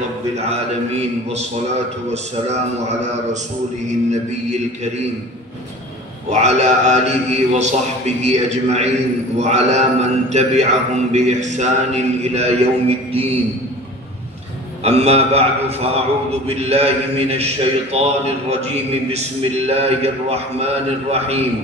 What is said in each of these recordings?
رب العالمين والصلاة والسلام على رسوله النبي الكريم وعلى آله وصحبه أجمعين وعلى من تبعهم بإحسان إلى يوم الدين. أما بعد فأعوذ بالله من الشيطان الرجيم. بسم الله الرحمن الرحيم.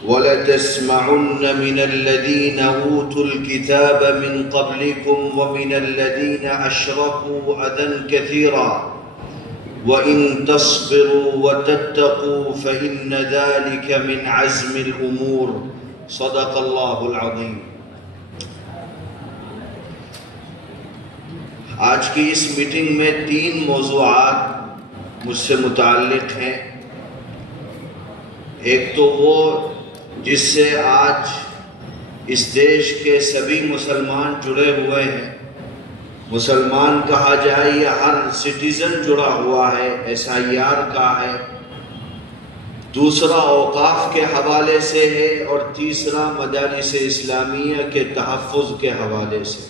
وَلَتَسْمَعُنَّ مِنَ الَّذِينَ أُوتُوا الْكِتَابَ مِنْ قَبْلِكُمْ وَمِنَ الَّذِينَ أَشْرَكُوا أَذًى كَثِيرًا وَإِنْ تَصْبِرُوا وَتَتَّقُوا فَإِنَّ ذَلِكَ مِنْ عَزْمِ الْأُمُورِ. صدق اللہ العظیم. آج کی اس میٹنگ میں 3 موضوعات مجھ سے متعلق ہیں. ایک تو وہ جس سے آج اس دیش کے سبھی مسلمان جڑے ہوئے ہیں، مسلمان کہا جائے یا ہر سٹیزن جڑا ہوا ہے، SIR کا ہے. دوسرا اوقاف کے حوالے سے ہے اور تیسرا مدارس اسلامیہ کے تحفظ کے حوالے سے.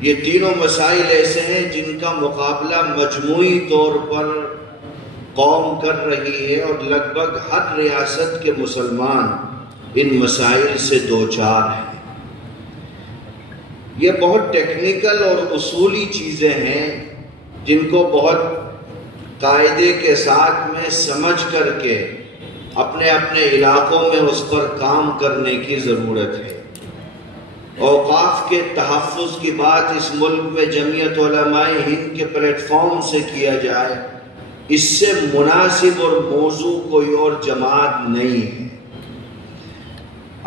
یہ تینوں مسائل ایسے ہیں جن کا مقابلہ مجموعی طور پر قوم کر رہی ہے اور لگ بھگ ہر ریاست کے مسلمان ان مسائل سے دوچار ہیں. یہ بہت ٹیکنیکل اور اصولی چیزیں ہیں جن کو بہت قاعدے کے ساتھ میں سمجھ کر کے اپنے اپنے علاقوں میں اس پر کام کرنے کی ضرورت ہے. اوقاف کے تحفظ کی بات اس ملک میں جمعیت علماء ہند کے پلیٹ فارم سے کیا جائے، اس سے مناسب اور موضوع کوئی اور جماعت نہیں ہے.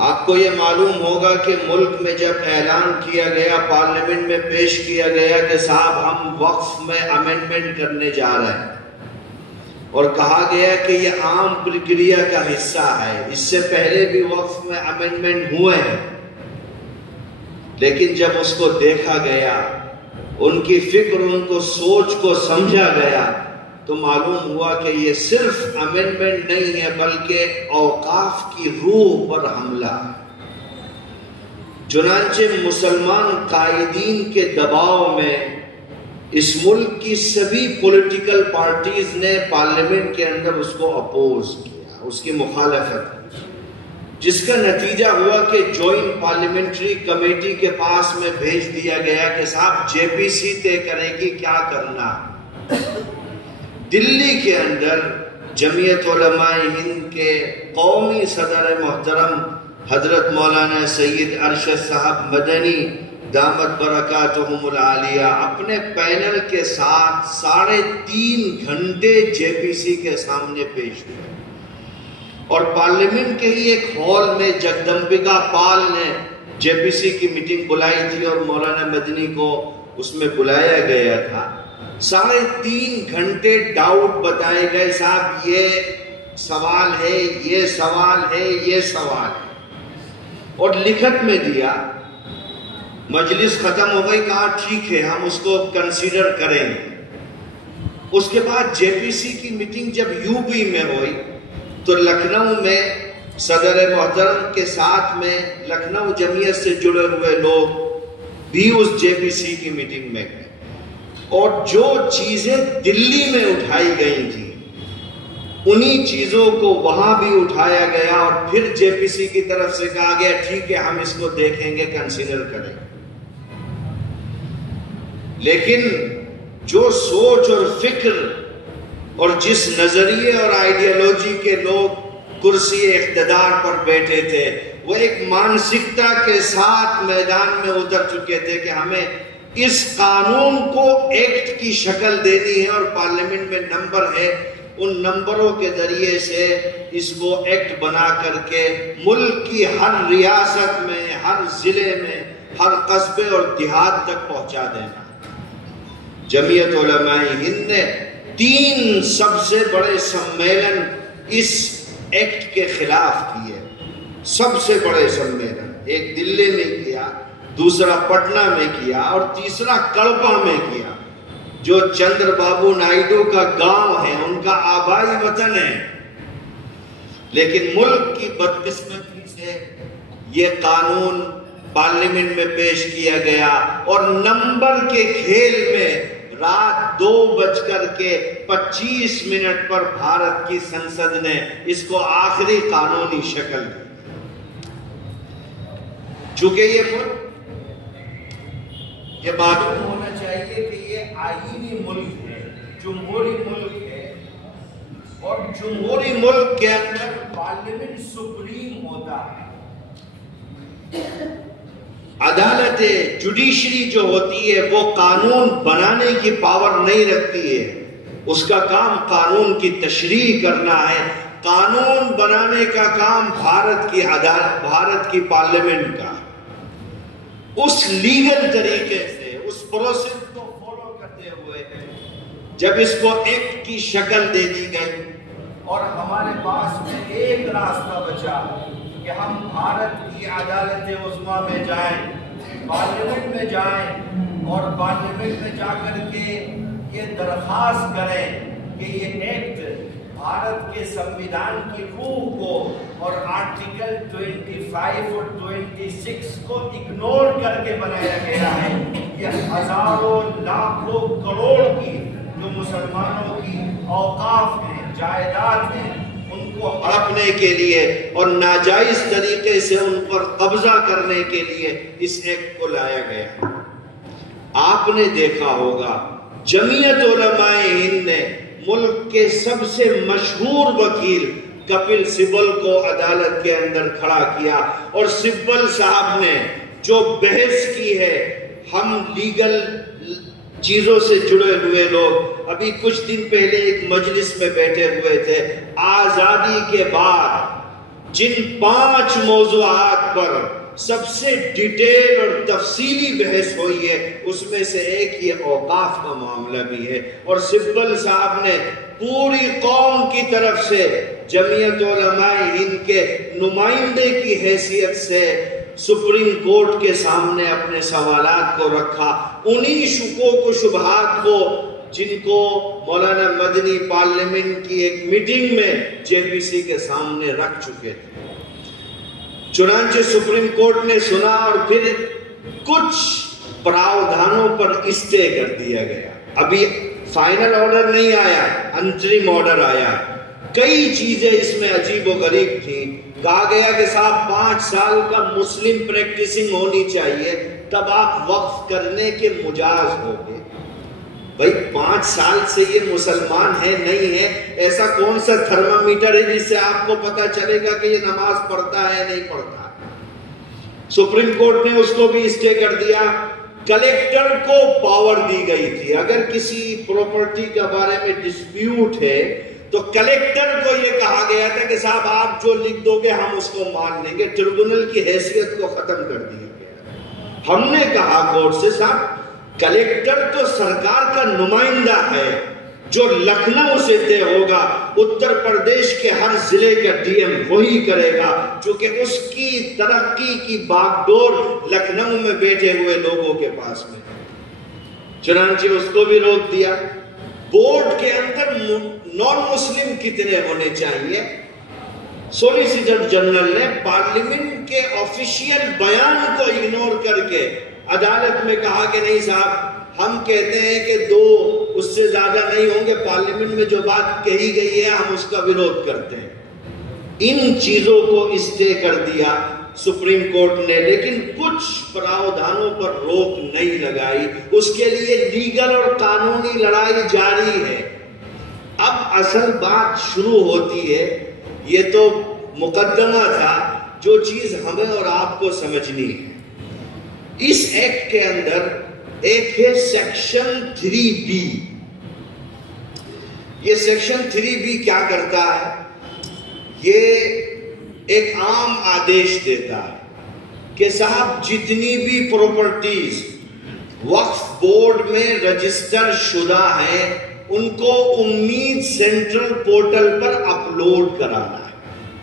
آپ کو یہ معلوم ہوگا کہ ملک میں جب اعلان کیا گیا، پارلیمنٹ میں پیش کیا گیا کہ صاحب ہم وقف میں امینڈمنٹ کرنے جا رہے ہیں، اور کہا گیا کہ یہ عام پرکریا کا حصہ ہے، اس سے پہلے بھی وقف میں امینڈمنٹ ہوئے ہیں، لیکن جب اس کو دیکھا گیا، ان کی فکر، ان کو سوچ کو سمجھا گیا، تو معلوم ہوا کہ یہ صرف امینڈمنٹ نہیں ہے بلکہ اوقاف کی روح پر حملہ ہے. چنانچہ مسلمان قائدین کے دباؤ میں اس ملک کی سبھی پولیٹیکل پارٹیز نے پارلیمنٹ کے اندر اس کو اپوز کیا، اس کی مخالفت کی، جس کا نتیجہ ہوا کہ جوائنٹ پارلیمنٹری کمیٹی کے پاس میں بھیج دیا گیا کہ صاحب JPC طے کرے گی کیا کرنا. دلی کے اندر جمعیت علماء ہند کے قومی صدر محترم حضرت مولانا سید ارشد صاحب مدنی دامت برکاتہم العالیہ اپنے پینل کے ساتھ 3.5 گھنٹے JPC کے سامنے پیش ہوئے، اور پارلیمنٹ کے ہی ایک ہال میں جگدمبکا پال نے JPC کی میٹنگ بلائی تھی اور مولانا مدنی کو اس میں بلایا گیا تھا. 3.5 گھنٹے ڈاؤٹ بتائے گئے، صاحب یہ سوال ہے، یہ سوال ہے، یہ سوال ہے، اور لکھت میں دیا. مجلس ختم ہو گئی، کہا ٹھیک ہے ہم اس کو کنسیڈر کریں گے. اس کے بعد JPC کی میٹنگ جب UP میں ہوئی تو لکھنؤ میں صدر محترم کے ساتھ میں لکھنؤ جمعیت سے جڑے ہوئے لوگ بھی اس JPC کی میٹنگ میں گئے، اور جو چیزیں دلی میں اٹھائی گئی تھیں انہی چیزوں کو وہاں بھی اٹھایا گیا، اور پھر JPC کی طرف سے کہا گیا ٹھیک ہے ہم اس کو دیکھیں گے، کنسیڈر کریں گے. لیکن جو سوچ اور فکر اور جس نظریے اور آئیڈیالوجی کے لوگ کرسی اقتدار پر بیٹھے تھے، وہ ایک مانسکتا کے ساتھ میدان میں اتر چکے تھے کہ ہمیں اس قانون کو ایکٹ کی شکل دینی ہے، اور پارلیمنٹ میں نمبر ہے، ان نمبروں کے ذریعے سے اس کو ایکٹ بنا کر کے ملک کی ہر ریاست میں، ہر ضلع میں، ہر قصبے اور دیہات تک پہنچا دینا. جمعیت علماء ہند نے 3 سب سے بڑے سمیلن اس ایکٹ کے خلاف کیے. سب سے بڑے سمیلن ایک دلی میں کیا، دوسرا پٹنہ میں کیا، اور تیسرا کڑپا میں کیا، جو چندر بابو نائیڈو کا گاؤں ہے، ان کا آبائی وطن ہے. لیکن ملک کی بدقسمتی سے یہ قانون پارلیمنٹ میں پیش کیا گیا اور نمبر کے کھیل میں رات 2:25 پر بھارت کی سنسد نے اس کو آخری قانونی شکل دی۔ چونکہ یہ ملک، یہ معلوم ہونا چاہیے کہ یہ آئینی ملک ہے، جمہوری ملک ہے، اور جمہوری ملک کے اندر پارلیمنٹ سپریم ہوتا ہے۔ عدالت جوڈیشری جو ہوتی ہے وہ قانون بنانے کی پاور نہیں رکھتی ہے، اس کا کام قانون کی تشریح کرنا ہے۔ قانون بنانے کا کام بھارت کی عدالت، بھارت کی پارلیمنٹ کا، اس لیگل طریقے سے، اس پروسیس کو فالو کرتے ہوئے جب اس کو ایکٹ کی شکل دے دی گئی اور ہمارے پاس میں ایک راستہ بچا کہ ہم بھارت کی عدالت عظمیٰ میں جائیں، پارلیمنٹ میں جائیں اور پارلیمنٹ میں جا کر کے یہ درخواست کریں کہ یہ ایکٹ بھارت کے سمویدھان کی روح کو اور آرٹیکل 25 اور 26 کو اگنور کر کے بنایا گیا ہے۔ یہ ہزاروں لاکھوں کروڑ کی جو مسلمانوں کی اوقاف ہیں، جائیداد ہیں، ان کو ہڑپنے کے لیے اور ناجائز طریقے سے ان پر قبضہ کرنے کے لیے اس ایکٹ کو لایا گیا۔ آپ نے دیکھا ہوگا جمعیت علماء ہند نے ملک کے سب سے مشہور وکیل کپل سبل کو عدالت کے اندر کھڑا کیا، اور سبل صاحب نے جو بحث کی ہے، ہم لیگل چیزوں سے جڑے ہوئے لوگ ابھی کچھ دن پہلے ایک مجلس میں بیٹھے ہوئے تھے، آزادی کے بعد جن 5 موضوعات پر سب سے ڈیٹیل اور تفصیلی بحث ہوئی ہے اس میں سے ایک یہ اوقاف کا معاملہ بھی ہے، اور سبل صاحب نے پوری قوم کی طرف سے جمعیت علماء ہند کے نمائندے کی حیثیت سے سپریم کورٹ کے سامنے اپنے سوالات کو رکھا، انہی شکوک و شبہات کو جن کو مولانا مدنی پارلیمنٹ کی ایک میٹنگ میں جے پی سی کے سامنے رکھ چکے تھے۔ چنانچہ سپریم کورٹ نے سنا اور پھر کچھ پراودھانوں پر اسٹے کر دیا گیا۔ ابھی فائنل آرڈر نہیں آیا، انترم آرڈر آیا۔ کئی چیزیں اس میں عجیب و غریب تھیں۔ کہا گیا کہ صاحب 5 سال کا مسلم پریکٹسنگ ہونی چاہیے تب آپ وقف کرنے کے مجاز ہوگے۔ بھائی 5 سال سے یہ مسلمان ہے نہیں ہے، ایسا کون سا تھرمامیٹر ہے جس سے آپ کو پتا چلے گا کہ یہ نماز پڑھتا ہے نہیں پڑھتا؟ سپریم کورٹ نے اس کو بھی اسٹے کر دیا۔ کلیکٹر کو پاور دی گئی تھی، اگر کسی پراپرٹی کے بارے میں ڈسپیوٹ ہے تو کلیکٹر کو یہ کہا گیا تھا کہ صاحب آپ جو لکھ دو گے ہم اس کو مان لیں گے، ٹریبونل کی حیثیت کو ختم کر دیا گیا۔ ہم نے کہا کورٹ سے صاحب کلیکٹر تو سرکار کا نمائندہ ہے، جو لکھنؤ سے طے ہوگا اتر پردیش کے ہر ضلع کا ڈی ایم وہی کرے گا، چونکہ اس کی ترقی کی باغ ڈور لکھنؤ میں بیٹھے ہوئے لوگوں کے پاس میں۔ چنانچہ اس کو بھی روک دیا۔ بورڈ کے اندر نان مسلم کتنے ہونے چاہیے؟ سولیسیٹر جنرل نے پارلیمنٹ کے آفیشیل بیان کو اگنور کر کے عدالت میں کہا کہ نہیں صاحب، ہم کہتے ہیں کہ 2 اس سے زیادہ نہیں ہوں گے، پارلیمنٹ میں جو بات کہی گئی ہے ہم اس کا وروଧ کرتے ہیں۔ ان چیزوں کو اسٹے کر دیا سپریم کورٹ نے، لیکن کچھ پراودھانوں پر روک نہیں لگائی، اس کے لیے لیگل اور قانونی لڑائی جاری ہے۔ اب اصل بات شروع ہوتی ہے، یہ تو مقدمہ تھا، جو چیز ہمیں اور آپ کو سمجھنی ہے۔ اس ایکٹ کے اندر ایک ہے سیکشن 3B۔ یہ سیکشن 3B کیا کرتا ہے؟ یہ ایک عام آدیش دیتا ہے کہ صاحب جتنی بھی پراپرٹیز وقف بورڈ میں رجسٹر شدہ ہیں ان کو امید سینٹرل پورٹل پر اپلوڈ کرانا ہے۔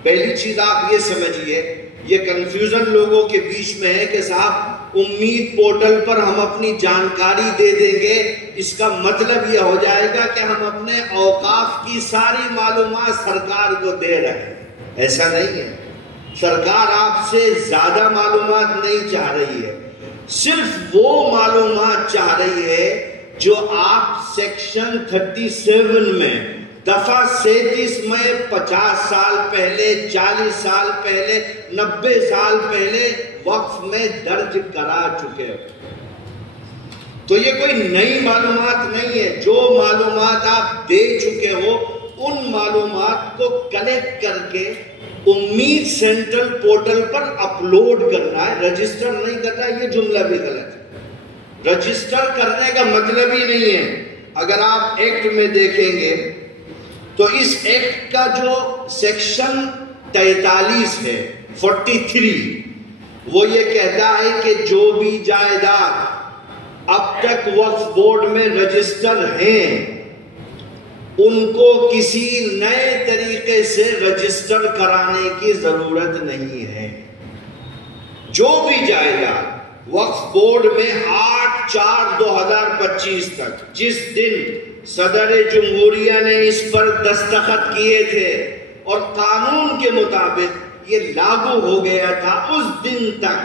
پہلی چیز آپ یہ سمجھیے، یہ کنفیوژن لوگوں کے بیچ میں ہے کہ صاحب امید پورٹل پر ہم اپنی جانکاری دے دیں گے، اس کا مطلب یہ ہو جائے گا کہ ہم اپنے اوقاف کی ساری معلومات سرکار کو دے رہے ہیں۔ ایسا نہیں ہے۔ سرکار آپ سے زیادہ معلومات نہیں چاہ رہی ہے، صرف وہ معلومات چاہ رہی ہے جو آپ سیکشن 37 میں دفعہ 37 میں 50 سال پہلے، 40 سال پہلے، 90 سال پہلے وقف میں درج کرا چکے ہو۔ تو یہ کوئی نئی معلومات نہیں ہے، جو معلومات آپ دے چکے ہو ان معلومات کو کلیکٹ کر کے امید سینٹرل پورٹل پر اپلوڈ کرنا ہے، رجسٹر نہیں کرنا۔ یہ جملہ بھی غلط ہے، رجسٹر کرنے کا مطلب ہی نہیں ہے۔ اگر آپ ایکٹ میں دیکھیں گے تو اس ایکٹ کا جو سیکشن 43 ہے 43، وہ یہ کہتا ہے کہ جو بھی جائیداد اب تک وقف بورڈ میں رجسٹر ہیں ان کو کسی نئے طریقے سے رجسٹر کرانے کی ضرورت نہیں ہے۔ جو بھی جائیداد وقف بورڈ میں 8/4/2025 تک، جس دن صدر جمہوریہ نے اس پر دستخط کیے تھے اور قانون کے مطابق یہ لاگو ہو گیا تھا، اس دن تک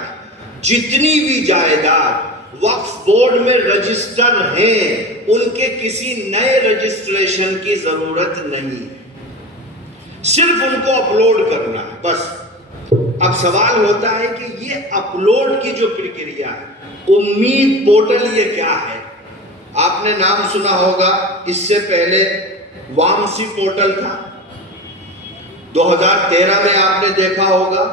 جتنی بھی جائیداد وقف بورڈ میں رجسٹر ہیں ان کے کسی نئے رجسٹریشن کی ضرورت نہیں ہے، صرف ان کو اپلوڈ کرنا ہے بس۔ اب سوال ہوتا ہے کہ یہ اپلوڈ کی جو پرکریا ہے، امید پورٹل، یہ کیا ہے؟ آپ نے نام سنا ہوگا، اس سے پہلے وامسی پورٹل تھا، 2013 میں آپ نے دیکھا ہوگا۔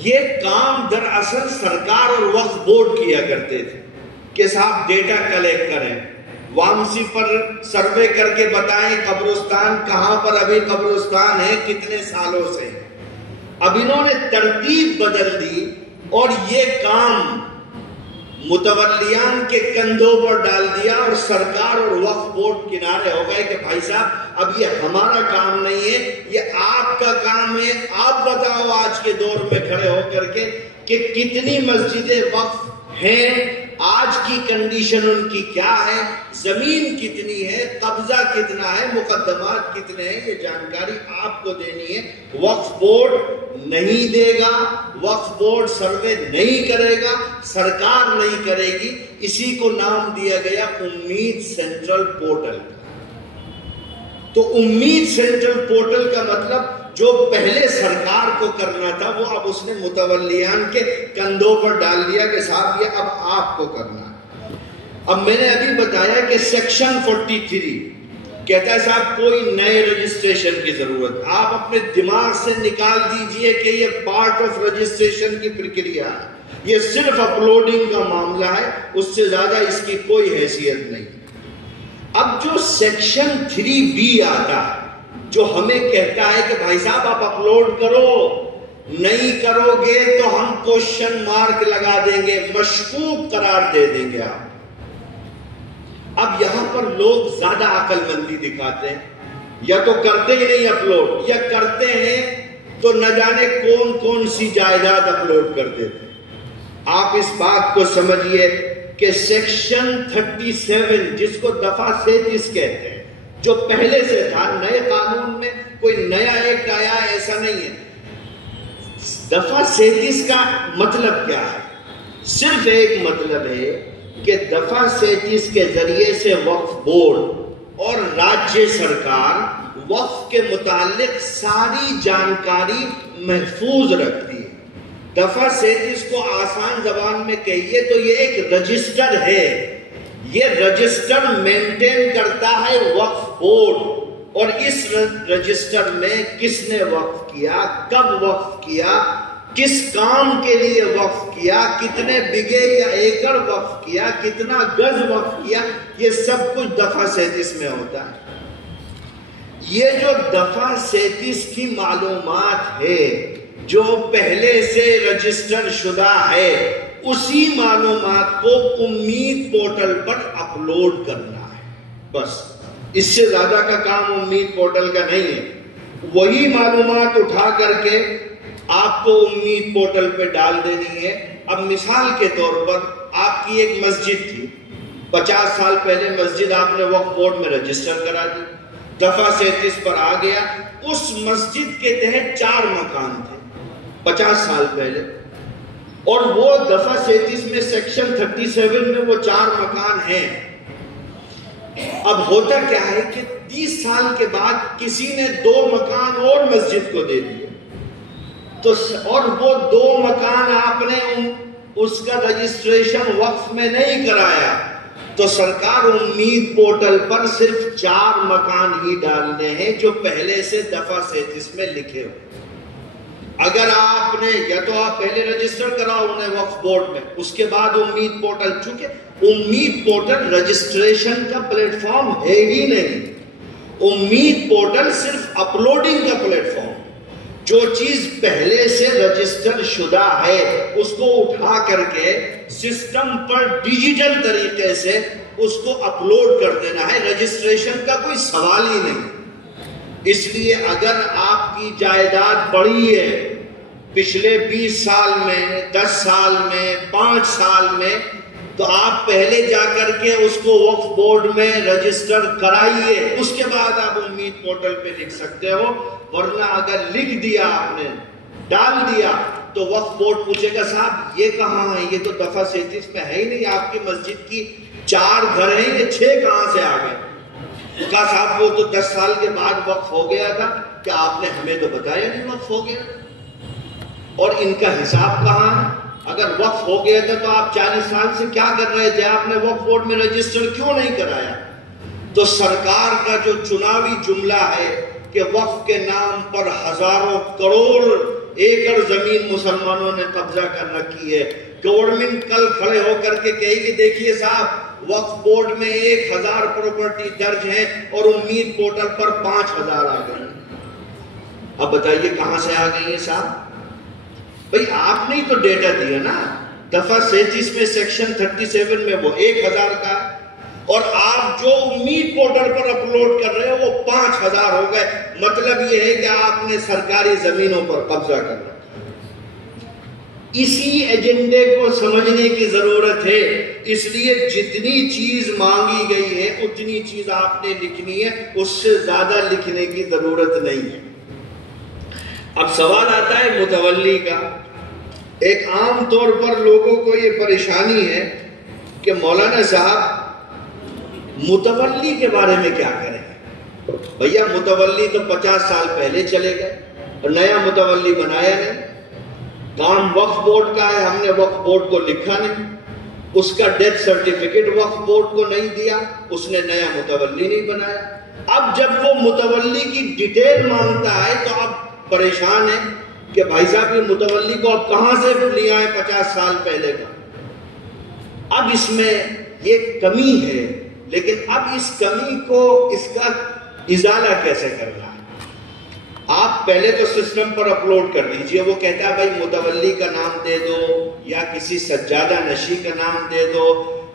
یہ کام دراصل سرکار اور وقف بورڈ کیا کرتے تھے کہ صاحب ڈیٹا کلیکٹ کریں، وامسی پر سروے کر کے بتائیں قبرستان کہاں پر ابھی قبرستان ہے، کتنے سالوں سے۔ اب انہوں نے ترتیب بدل دی اور یہ کام متولیان کے کندھوں پر ڈال دیا اور سرکار اور وقف بورڈ کنارے ہو گئے کہ بھائی صاحب اب یہ ہمارا کام نہیں ہے، یہ آپ کا کام ہے۔ آپ بتاؤ آج کے دور میں کھڑے ہو کر کے کہ کتنی مسجدیں وقف ہیں، آج کی کنڈیشن ان کی کیا ہے، زمین کتنی ہے، قبضہ کتنا ہے، مقدمات کتنے ہیں، یہ جانکاری آپ کو دینی ہے۔ وقف بورڈ نہیں دے گا، وقف بورڈ سروے نہیں کرے گا، سرکار نہیں کرے گی۔ اسی کو نام دیا گیا امید سینٹرل پورٹل۔ تو امید سینٹرل پورٹل کا مطلب جو پہلے سرکار کو کرنا تھا وہ اب اس نے متولیان کے کندھوں پر ڈال دیا کہ صاحب یہ اب آپ کو کرنا ہے۔ اب میں نے ابھی بتایا کہ سیکشن 43 کہتا ہے صاحب کوئی نئے رجسٹریشن کی ضرورت، آپ اپنے دماغ سے نکال دیجئے کہ یہ پارٹ آف رجسٹریشن کی پرکریا ہے، یہ صرف اپلوڈنگ کا معاملہ ہے، اس سے زیادہ اس کی کوئی حیثیت نہیں۔ اب جو سیکشن 3B آتا ہے جو ہمیں کہتا ہے کہ بھائی صاحب آپ اپلوڈ کرو، نہیں کرو گے تو ہم کوشچن مارک لگا دیں گے، مشکوک قرار دے دیں گے آپ۔ اب یہاں پر لوگ زیادہ عقل مندی دکھاتے ہیں، یا تو کرتے ہی نہیں اپلوڈ، یا کرتے ہیں تو نہ جانے کون کون سی جائیداد اپلوڈ کر دیتے ہیں۔ آپ اس بات کو سمجھیے کہ سیکشن 37 جس کو دفعہ 37 کہتے ہیں، جو پہلے سے تھا، نئے قانون میں کوئی نیا ایکٹ آیا ایسا نہیں ہے۔ دفعہ 37 کا مطلب کیا ہے؟ صرف ایک مطلب ہے کہ دفعہ 37 کے ذریعے سے وقف بورڈ اور راجیہ سرکار وقف کے متعلق ساری جانکاری محفوظ رکھتی ہے۔ دفعہ 37 کو آسان زبان میں کہیے تو یہ ایک رجسٹر ہے، یہ رجسٹر مینٹین کرتا ہے وقف بورڈ، اور اس رجسٹر میں کس نے وقف کیا، کب وقف کیا، کس کام کے لیے وقف کیا، کتنے بگے یا ایکڑ وقف کیا، کتنا گز وقف کیا، یہ سب کچھ دفعہ 37 میں ہوتا ہے۔ یہ جو دفعہ 37 کی معلومات ہے جو پہلے سے رجسٹر شدہ ہے، اسی معلومات کو امید پورٹل پر اپلوڈ کرنا ہے بس۔ اس سے زیادہ کا کام امید پورٹل کا نہیں ہے۔ وہی معلومات اٹھا کر کے آپ کو امید پورٹل پہ ڈال دینی ہے۔ اب مثال کے طور پر آپ کی ایک مسجد تھی، 50 سال پہلے مسجد آپ نے وقف بورڈ میں رجسٹر کرا دی، دفعہ 37 پر آ گیا، اس مسجد کے تحت 4 مکان تھے، 50 سال پہلے، اور وہ دفعہ 37 میں سیکشن 37 میں وہ 4 مکان ہیں۔ اب ہوتا کیا ہے کہ 30 سال کے بعد کسی نے 2 مکان اور مسجد کو دے دیے، تو اور وہ 2 مکان آپ نے اس کا رجسٹریشن وقف میں نہیں کرایا، تو سرکار امید پورٹل پر صرف 4 مکان ہی ڈالنے ہیں جو پہلے سے دفعہ 37 میں لکھے ہوئے۔ اگر آپ نے یا تو آپ پہلے رجسٹر کراؤ انہیں وقف بورڈ میں، اس کے بعد امید پورٹل، چونکہ امید پورٹل رجسٹریشن کا پلیٹ فارم ہے ہی نہیں، امید پورٹل صرف اپلوڈنگ کا پلیٹ فارم، جو چیز پہلے سے رجسٹر شدہ ہے اس کو اٹھا کر کے سسٹم پر ڈیجیٹل طریقے سے اس کو اپلوڈ کر دینا ہے، رجسٹریشن کا کوئی سوال ہی نہیں۔ اس لیے اگر آپ کی جائیداد بڑھی ہے پچھلے 20 سال میں، 10 سال میں، 5 سال میں، تو آپ پہلے جا کر کے اس کو وقف بورڈ میں رجسٹر کرائیے، اس کے بعد آپ امید پورٹل پہ لکھ سکتے ہو، ورنہ اگر لکھ دیا آپ نے، ڈال دیا، تو وقف بورڈ پوچھے گا صاحب یہ کہاں ہے، یہ تو دفعہ 37 میں ہے ہی نہیں، آپ کی مسجد کی 4 گھر ہیں، یہ 6 کہاں سے آ گئے؟ کہا صاحب وہ تو 10 سال کے بعد وقف ہو گیا تھا، کہ آپ نے ہمیں تو بتایا نہیں وقف ہو گیا، اور ان کا حساب کہاں ہے؟ اگر وقف ہو گیا تھا تو آپ 40 سال سے کیا کر رہے تھے؟ آپ نے وقف بورڈ میں رجسٹر کیوں نہیں کرایا؟ تو سرکار کا جو چناوی جملہ ہے کہ وقف کے نام پر ہزاروں کروڑ ایکڑ زمین مسلمانوں نے قبضہ کر رکھی ہے، گورنمنٹ کل کھڑے ہو کر کے کہے کہ دیکھیے صاحب وقف بورڈ میں 1000 پراپرٹی درج ہیں اور امید پورٹل پر 5000 آ گئی، اب بتائیے کہاں سے آ گئی ہیں صاحب؟ بھئی آپ نے تو ڈیٹا دیا نا، دفعہ 37 میں سیکشن 37 میں وہ 1000 کا ہے، اور آپ جو امید پورٹل پر اپلوڈ کر رہے ہو وہ 5000 ہو گئے، مطلب یہ ہے کہ آپ نے سرکاری زمینوں پر قبضہ کر رکھا۔ اسی ایجنڈے کو سمجھنے کی ضرورت ہے، اس لیے جتنی چیز مانگی گئی ہے اتنی چیز آپ نے لکھنی ہے، اس سے زیادہ لکھنے کی ضرورت نہیں ہے۔ اب سوال آتا ہے متولی کا۔ ایک عام طور پر لوگوں کو یہ پریشانی ہے کہ مولانا صاحب متولی کے بارے میں کیا کریں؟ بھیا متولی تو 50 سال پہلے چلے گئے اور نیا متولی بنایا نہیں، کام وقف بورڈ کا ہے، ہم نے وقف بورڈ کو لکھا نہیں، اس کا ڈیتھ سرٹیفکیٹ وقف بورڈ کو نہیں دیا، اس نے نیا متولی نہیں بنایا۔ اب جب وہ متولی کی ڈیٹیل مانگتا ہے تو اب پریشان ہے کہ بھائی صاحب یہ متولی کو اب کہاں سے لے آئے 50 سال پہلے کا۔ اب اس میں یہ کمی ہے، لیکن اب اس کمی کو اس کا ازالہ کیسے کرنا ہے؟ آپ پہلے تو سسٹم پر اپلوڈ کر دیجئے، وہ کہتا ہے بھائی متولی کا نام دے دو، یا کسی سجادہ نشی کا نام دے دو،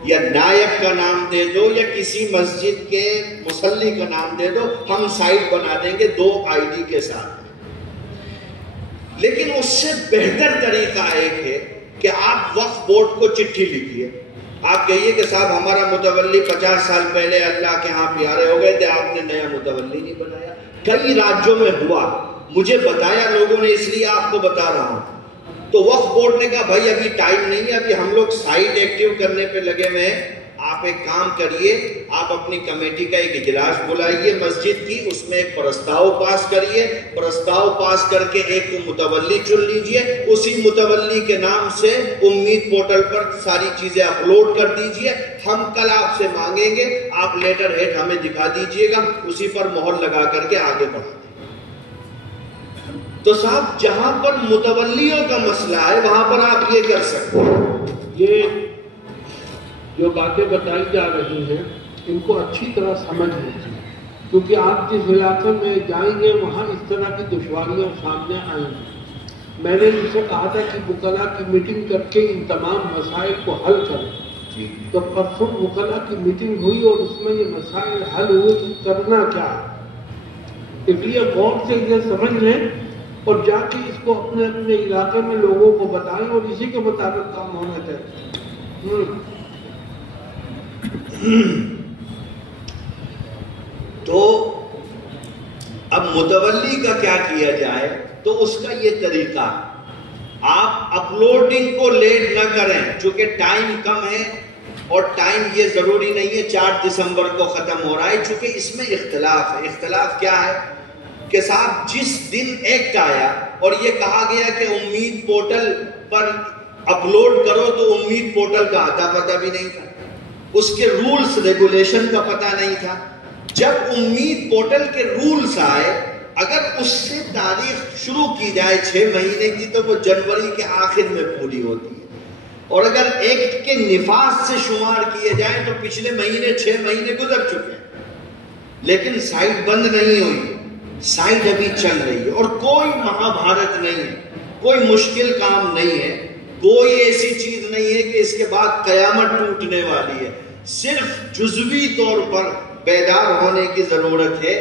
یا نائب کا نام دے دو، یا کسی مسجد کے مصلی کا نام دے دو، ہم سائٹ بنا دیں گے 2 ID کے ساتھ۔ لیکن اس سے بہتر طریقہ ایک ہے کہ آپ وقف بورڈ کو چٹھی لکھیے، آپ کہیے کہ صاحب ہمارا متولی 50 سال پہلے اللہ کے ہاں پیارے ہو گئے تھے، آپ نے نیا متولی نہیں بنایا۔ کئی راجیوں میں ہوا، مجھے بتایا لوگوں نے، اس لیے آپ کو بتا رہا ہوں۔ تو وقف بورڈ نے کہا بھائی ابھی ٹائم نہیں ہے، ابھی ہم لوگ سائٹ ایکٹیو کرنے پہ لگے ہوئے ہیں، آپ ایک کام کریے، آپ اپنی کمیٹی کا ایک اجلاس بلائیے مسجد کی، اس میں ایک پرستاؤ پاس کریے، پرستاؤ پاس کر کے ایک متولی چن لیجئے، اسی متولی کے نام سے امید پورٹل پر ساری چیزیں اپلوڈ کر دیجئے، ہم کل آپ سے مانگیں گے، آپ لیٹر ہیڈ ہمیں دکھا دیجئے گا، اسی پر مہر لگا کر کے آگے بڑھا دیں۔ تو صاحب جہاں پر متولیوں کا مسئلہ ہے وہاں پر آپ یہ کر سکتے ہیں۔ یہ جو باتیں بتائی جا رہی ہیں ان کو اچھی طرح سمجھ لیجیے، کیونکہ آپ جس علاقے میں جائیں گے وہاں اس طرح کی دشواریاں سامنے آئیں گی۔ میں نے ان سے کہا تھا کہ وکلاء کی میٹنگ کر کے ان تمام مسائل کو حل کریں، تو پرسوں وکلاء کی میٹنگ ہوئی اور اس میں یہ مسائل حل ہوئے کہ کرنا کیا ہے۔ اس لیے غور سے انہیں سمجھ لیں اور جا کے اس کو اپنے اپنے علاقے میں لوگوں کو بتائیں اور اسی کے مطابق کام ہونا چاہیے۔ تو اب متولی کا کیا کیا جائے؟ تو اس کا یہ طریقہ آپ اپلوڈنگ کو لیٹ نہ کریں، چونکہ ٹائم کم ہے اور ٹائم یہ ضروری نہیں ہے 4 دسمبر کو ختم ہو رہا ہے، چونکہ اس میں اختلاف ہے۔ اختلاف کیا ہے کہ صاحب جس دن ایکٹ آیا اور یہ کہا گیا کہ امید پورٹل پر اپلوڈ کرو، تو امید پورٹل کا اتا پتہ بھی نہیں تھا، اس کے رولز ریگولیشن کا پتہ نہیں تھا۔ جب امید پورٹل کے رولز آئے، اگر اس سے تاریخ شروع کی جائے 6 مہینے کی، تو وہ جنوری کے آخر میں پوری ہوتی ہے، اور اگر ایکٹ کے نفاذ سے شمار کیے جائیں تو پچھلے مہینے 6 مہینے گزر چکے ہیں، لیکن سائٹ بند نہیں ہوئی، سائٹ ابھی چل رہی ہے، اور کوئی مہا بھارت نہیں ہے، کوئی مشکل کام نہیں ہے، کوئی ایسی چیز نہیں ہے کہ اس کے بعد قیامت ٹوٹنے والی ہے، صرف جزوی طور پر بیدار ہونے کی ضرورت ہے۔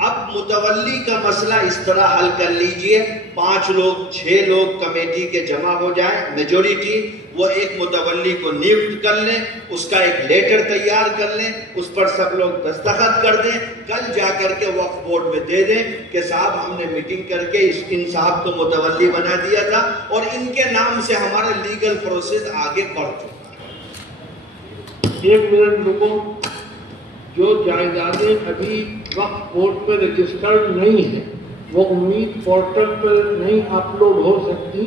اب متولی کا مسئلہ اس طرح حل کر لیجئے، 5 لوگ 6 لوگ کمیٹی کے جمع ہو جائیں، میجورٹی، وہ ایک متولی کو نیوکت کر لیں، اس کا ایک لیٹر تیار کر لیں، اس پر سب لوگ دستخط کر دیں، کل جا کر کے وقف بورڈ میں دے دیں کہ صاحب ہم نے میٹنگ کر کے ان صاحب کو متولی بنا دیا تھا، اور ان کے نام سے ہمارا لیگل پروسیس آگے بڑھ چکا ہے۔ 1 منٹ رکو۔ جو جائیدادیں ابھی وقف بورڈ میں رجسٹرڈ نہیں ہیں، وہ امید پورٹل پر نہیں اپلوڈ ہو سکتی،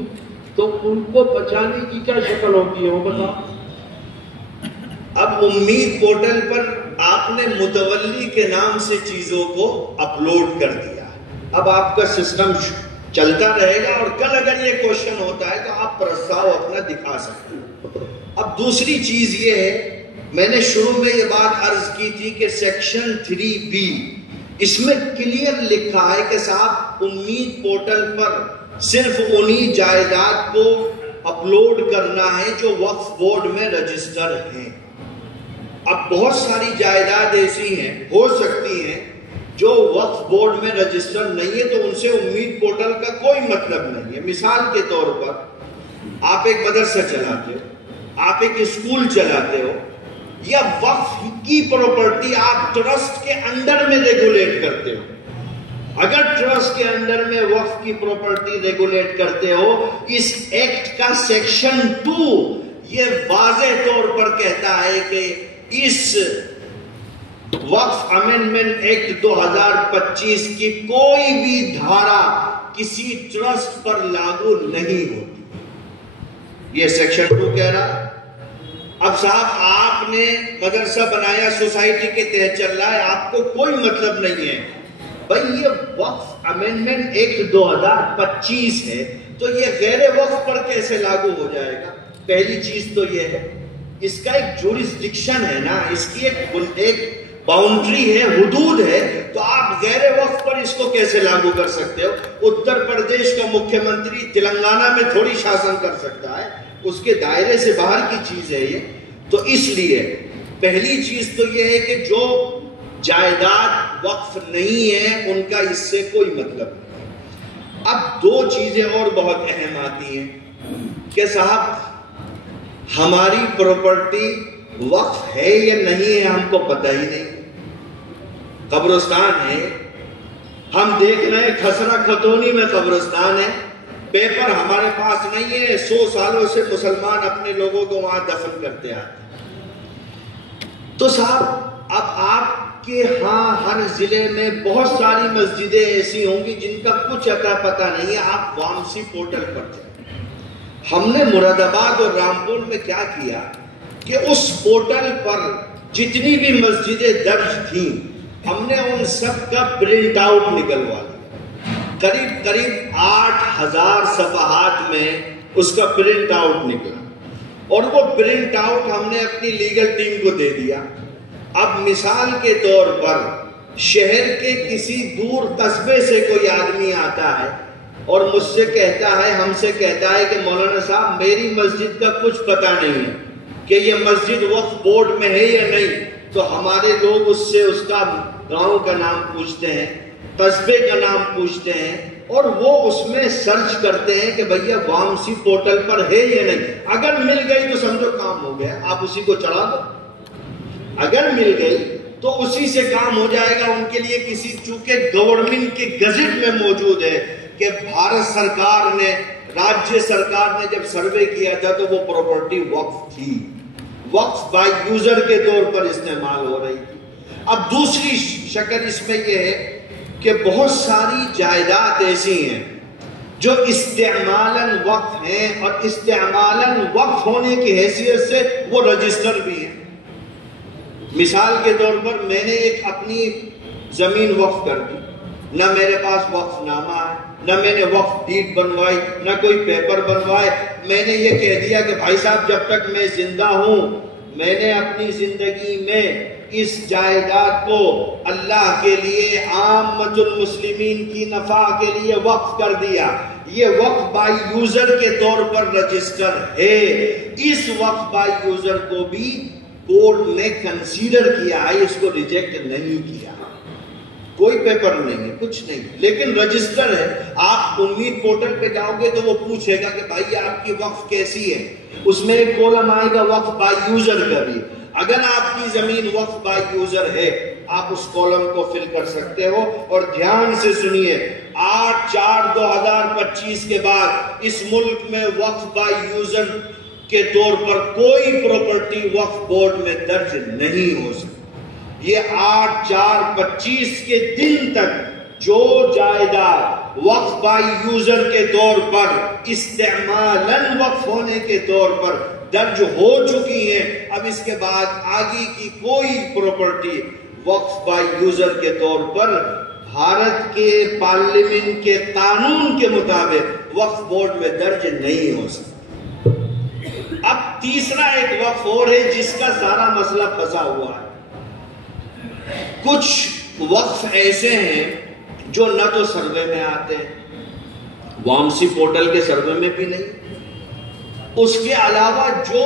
تو ان کو بچانے کی کیا شکل ہوتی ہے وہ بتاؤ۔ اب امید پورٹل پر آپ نے متولی کے نام سے چیزوں کو اپلوڈ کر دیا، اب آپ کا سسٹم چلتا رہے گا، اور کل اگر یہ کوشچن ہوتا ہے تو آپ پرستاؤ اپنا دکھا سکتے ہیں۔ اب دوسری چیز یہ ہے، میں نے شروع میں یہ بات عرض کی تھی کہ سیکشن 3B اس میں کلیئر لکھا ہے کہ صاحب امید پورٹل پر صرف انہی جائیداد کو اپلوڈ کرنا ہے جو وقف بورڈ میں رجسٹر ہیں۔ اب بہت ساری جائیداد ایسی ہیں، ہو سکتی ہیں، جو وقف بورڈ میں رجسٹر نہیں ہے، تو ان سے امید پورٹل کا کوئی مطلب نہیں ہے۔ مثال کے طور پر آپ ایک مدرسہ چلاتے ہو، آپ ایک اسکول چلاتے ہو، یا وقف کی پراپرٹی آپ ٹرسٹ کے انڈر میں ریگولیٹ کرتے ہو، اگر ٹرسٹ کے انڈر میں وقف کی پراپرٹی ریگولیٹ کرتے ہو، اس ایکٹ کا سیکشن 2 یہ واضح طور پر کہتا ہے کہ اس وقف امینڈمنٹ ایکٹ 2025 کی کوئی بھی دھارا کسی ٹرسٹ پر لاگو نہیں ہوتی، یہ سیکشن 2 کہہ رہا ہے۔ اب صاحب آپ نے مدرسہ بنایا، سوسائٹی کے تحت چل رہا ہے، آپ کو کوئی مطلب نہیں ہے، بھئی یہ وقف امینڈمنٹ ایکٹ 2025 ہے، تو یہ غیر وقف پر کیسے لاگو ہو جائے گا؟ پہلی چیز تو یہ ہے، اس کا ایک جورسڈکشن ہے نا، اس کی ایک باؤنڈری ہے، حدود ہے، تو آپ غیر وقف پر اس کو کیسے لاگو کر سکتے ہو؟ اتر پردیش کا مکھیہ منتری تلنگانہ میں تھوڑی شاسن کر سکتا ہے، اس کے دائرے سے باہر کی چیز ہے یہ۔ تو اس لیے پہلی چیز تو یہ ہے کہ جو جائیداد وقف نہیں ہے ان کا اس سے کوئی مطلب نہیں۔ اب 2 چیزیں اور بہت اہم آتی ہیں کہ صاحب ہماری پراپرٹی وقف ہے یا نہیں ہے ہم کو پتہ ہی نہیں، قبرستان ہے، ہم دیکھ رہے ہیں کھسرا کھتونی میں قبرستان ہے، پیپر ہمارے پاس نہیں ہے، 100 سالوں سے مسلمان اپنے لوگوں کو وہاں دفن کرتے آتے ہیں۔ تو صاحب اب آپ کے ہاں ہر ضلع میں بہت ساری مسجدیں ایسی ہوں گی جن کا کچھ اتا پتہ نہیں ہے، آپ وامسی پورٹل پر جائیں۔ ہم نے مراد آباد اور رامپور میں کیا کیا کہ اس پورٹل پر جتنی بھی مسجدیں درج تھیں، ہم نے ان سب کا پرنٹ آؤٹ نکلوا دیا، قریب 8000 صفحات میں اس کا پرنٹ آؤٹ نکلا، اور وہ پرنٹ آؤٹ ہم نے اپنی لیگل ٹیم کو دے دیا۔ اب مثال کے طور پر شہر کے کسی دور قصبے سے کوئی آدمی آتا ہے اور مجھ سے کہتا ہے، ہم سے کہتا ہے کہ مولانا صاحب میری مسجد کا کچھ پتہ نہیں ہے کہ یہ مسجد وقف بورڈ میں ہے یا نہیں، تو ہمارے لوگ اس سے اس کا گاؤں کا نام پوچھتے ہیں، قصبے کا نام پوچھتے ہیں، اور وہ اس میں سرچ کرتے ہیں کہ بھیا وامسی پورٹل پر ہے یا نہیں۔ اگر مل گئی تو سمجھو کام ہو گیا، آپ اسی کو چڑھا دو، اگر مل گئی تو اسی سے کام ہو جائے گا۔ ان کے لیے کسی، چونکہ گورنمنٹ کے گزٹ میں موجود ہے کہ بھارت سرکار نے راجیہ سرکار نے جب سروے کیا تھا تو وہ پراپرٹی وقف تھی، وقف بائی یوزر کے طور پر استعمال ہو رہی تھی۔ اب دوسری شکل اس میں یہ ہے کہ بہت ساری جائیداد ایسی ہیں جو استعمالاً وقف ہیں، اور استعمالاً وقف ہونے کی حیثیت سے وہ رجسٹر بھی ہیں۔ مثال کے طور پر میں نے ایک اپنی زمین وقف کر دی، نہ میرے پاس وقف نامہ ہے، نہ میں نے وقف ڈیڈ بنوائی، نہ کوئی پیپر بنوائے۔ میں نے یہ کہہ دیا کہ بھائی صاحب جب تک میں زندہ ہوں میں نے اپنی زندگی میں اس جائیداد کو اللہ کے لیے، عامت المسلمین کی نفع کے لیے وقف کر دیا۔ یہ وقف بائی یوزر کے طور پر رجسٹر ہے۔ اس وقف بائی یوزر کو بھی کورٹ نے کنسیڈر کیا ہے، اس کو ریجیکٹ نہیں کیا، کوئی پیپر نہیں ہے، کچھ نہیں، لیکن رجسٹر ہے۔ آپ امید پورٹل پہ جاؤ گے تو وہ پوچھے گا کہ بھائی آپ کی وقف کیسی ہے، اس میں ایک کولم آئے گا وقف بائی یوزر کا بھی۔ اگر آپ کی زمین وقف بائی یوزر ہے آپ اس کولم کو فل کر سکتے ہو۔ اور دھیان سے سنیے، 8/4/2025 کے بعد اس ملک میں وقف بائی یوزر کے طور پر کوئی پراپرٹی وقف بورڈ میں درج نہیں ہو سکتی۔ یہ 8/4/25 کے دن تک جو جائیداد وقف بائی یوزر کے طور پر استعمالاً وقف ہونے کے طور پر درج ہو چکی ہیں، اب اس کے بعد آگے کی کوئی پراپرٹی وقف بائی یوزر کے طور پر بھارت کے پارلیمنٹ کے قانون کے مطابق وقف بورڈ میں درج نہیں ہو سکتی۔ اب تیسرا ایک وقف اور ہے جس کا سارا مسئلہ پھنسا ہوا ہے۔ کچھ وقف ایسے ہیں جو نہ تو سروے میں آتے ہیں، وامسی پورٹل کے سروے میں بھی نہیں، اس کے علاوہ جو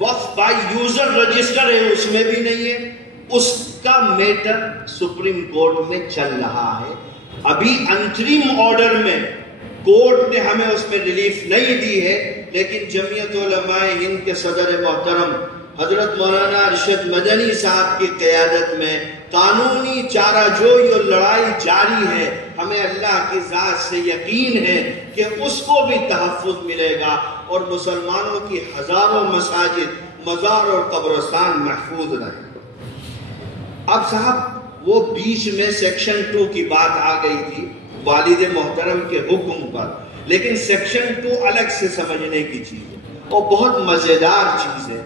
وقف بائی یوزر رجسٹر ہے اس میں بھی نہیں ہے۔ اس کا میٹر سپریم کورٹ میں چل رہا ہے۔ ابھی انترم آرڈر میں کورٹ نے ہمیں اس میں ریلیف نہیں دی ہے، لیکن جمعیت علماء ہند کے صدر محترم حضرت مولانا ارشد مدنی صاحب کی قیادت میں قانونی چارہ جوئی اور لڑائی جاری ہے۔ ہمیں اللہ کی ذات سے یقین ہے کہ اس کو بھی تحفظ ملے گا اور مسلمانوں کی ہزاروں مساجد، مزار اور قبرستان محفوظ رہیں۔ اب صاحب وہ بیچ میں سیکشن 2 کی بات آ گئی تھی والد محترم کے حکم پر، لیکن سیکشن 2 الگ سے سمجھنے کی چیز ہے اور بہت مزیدار چیز ہے۔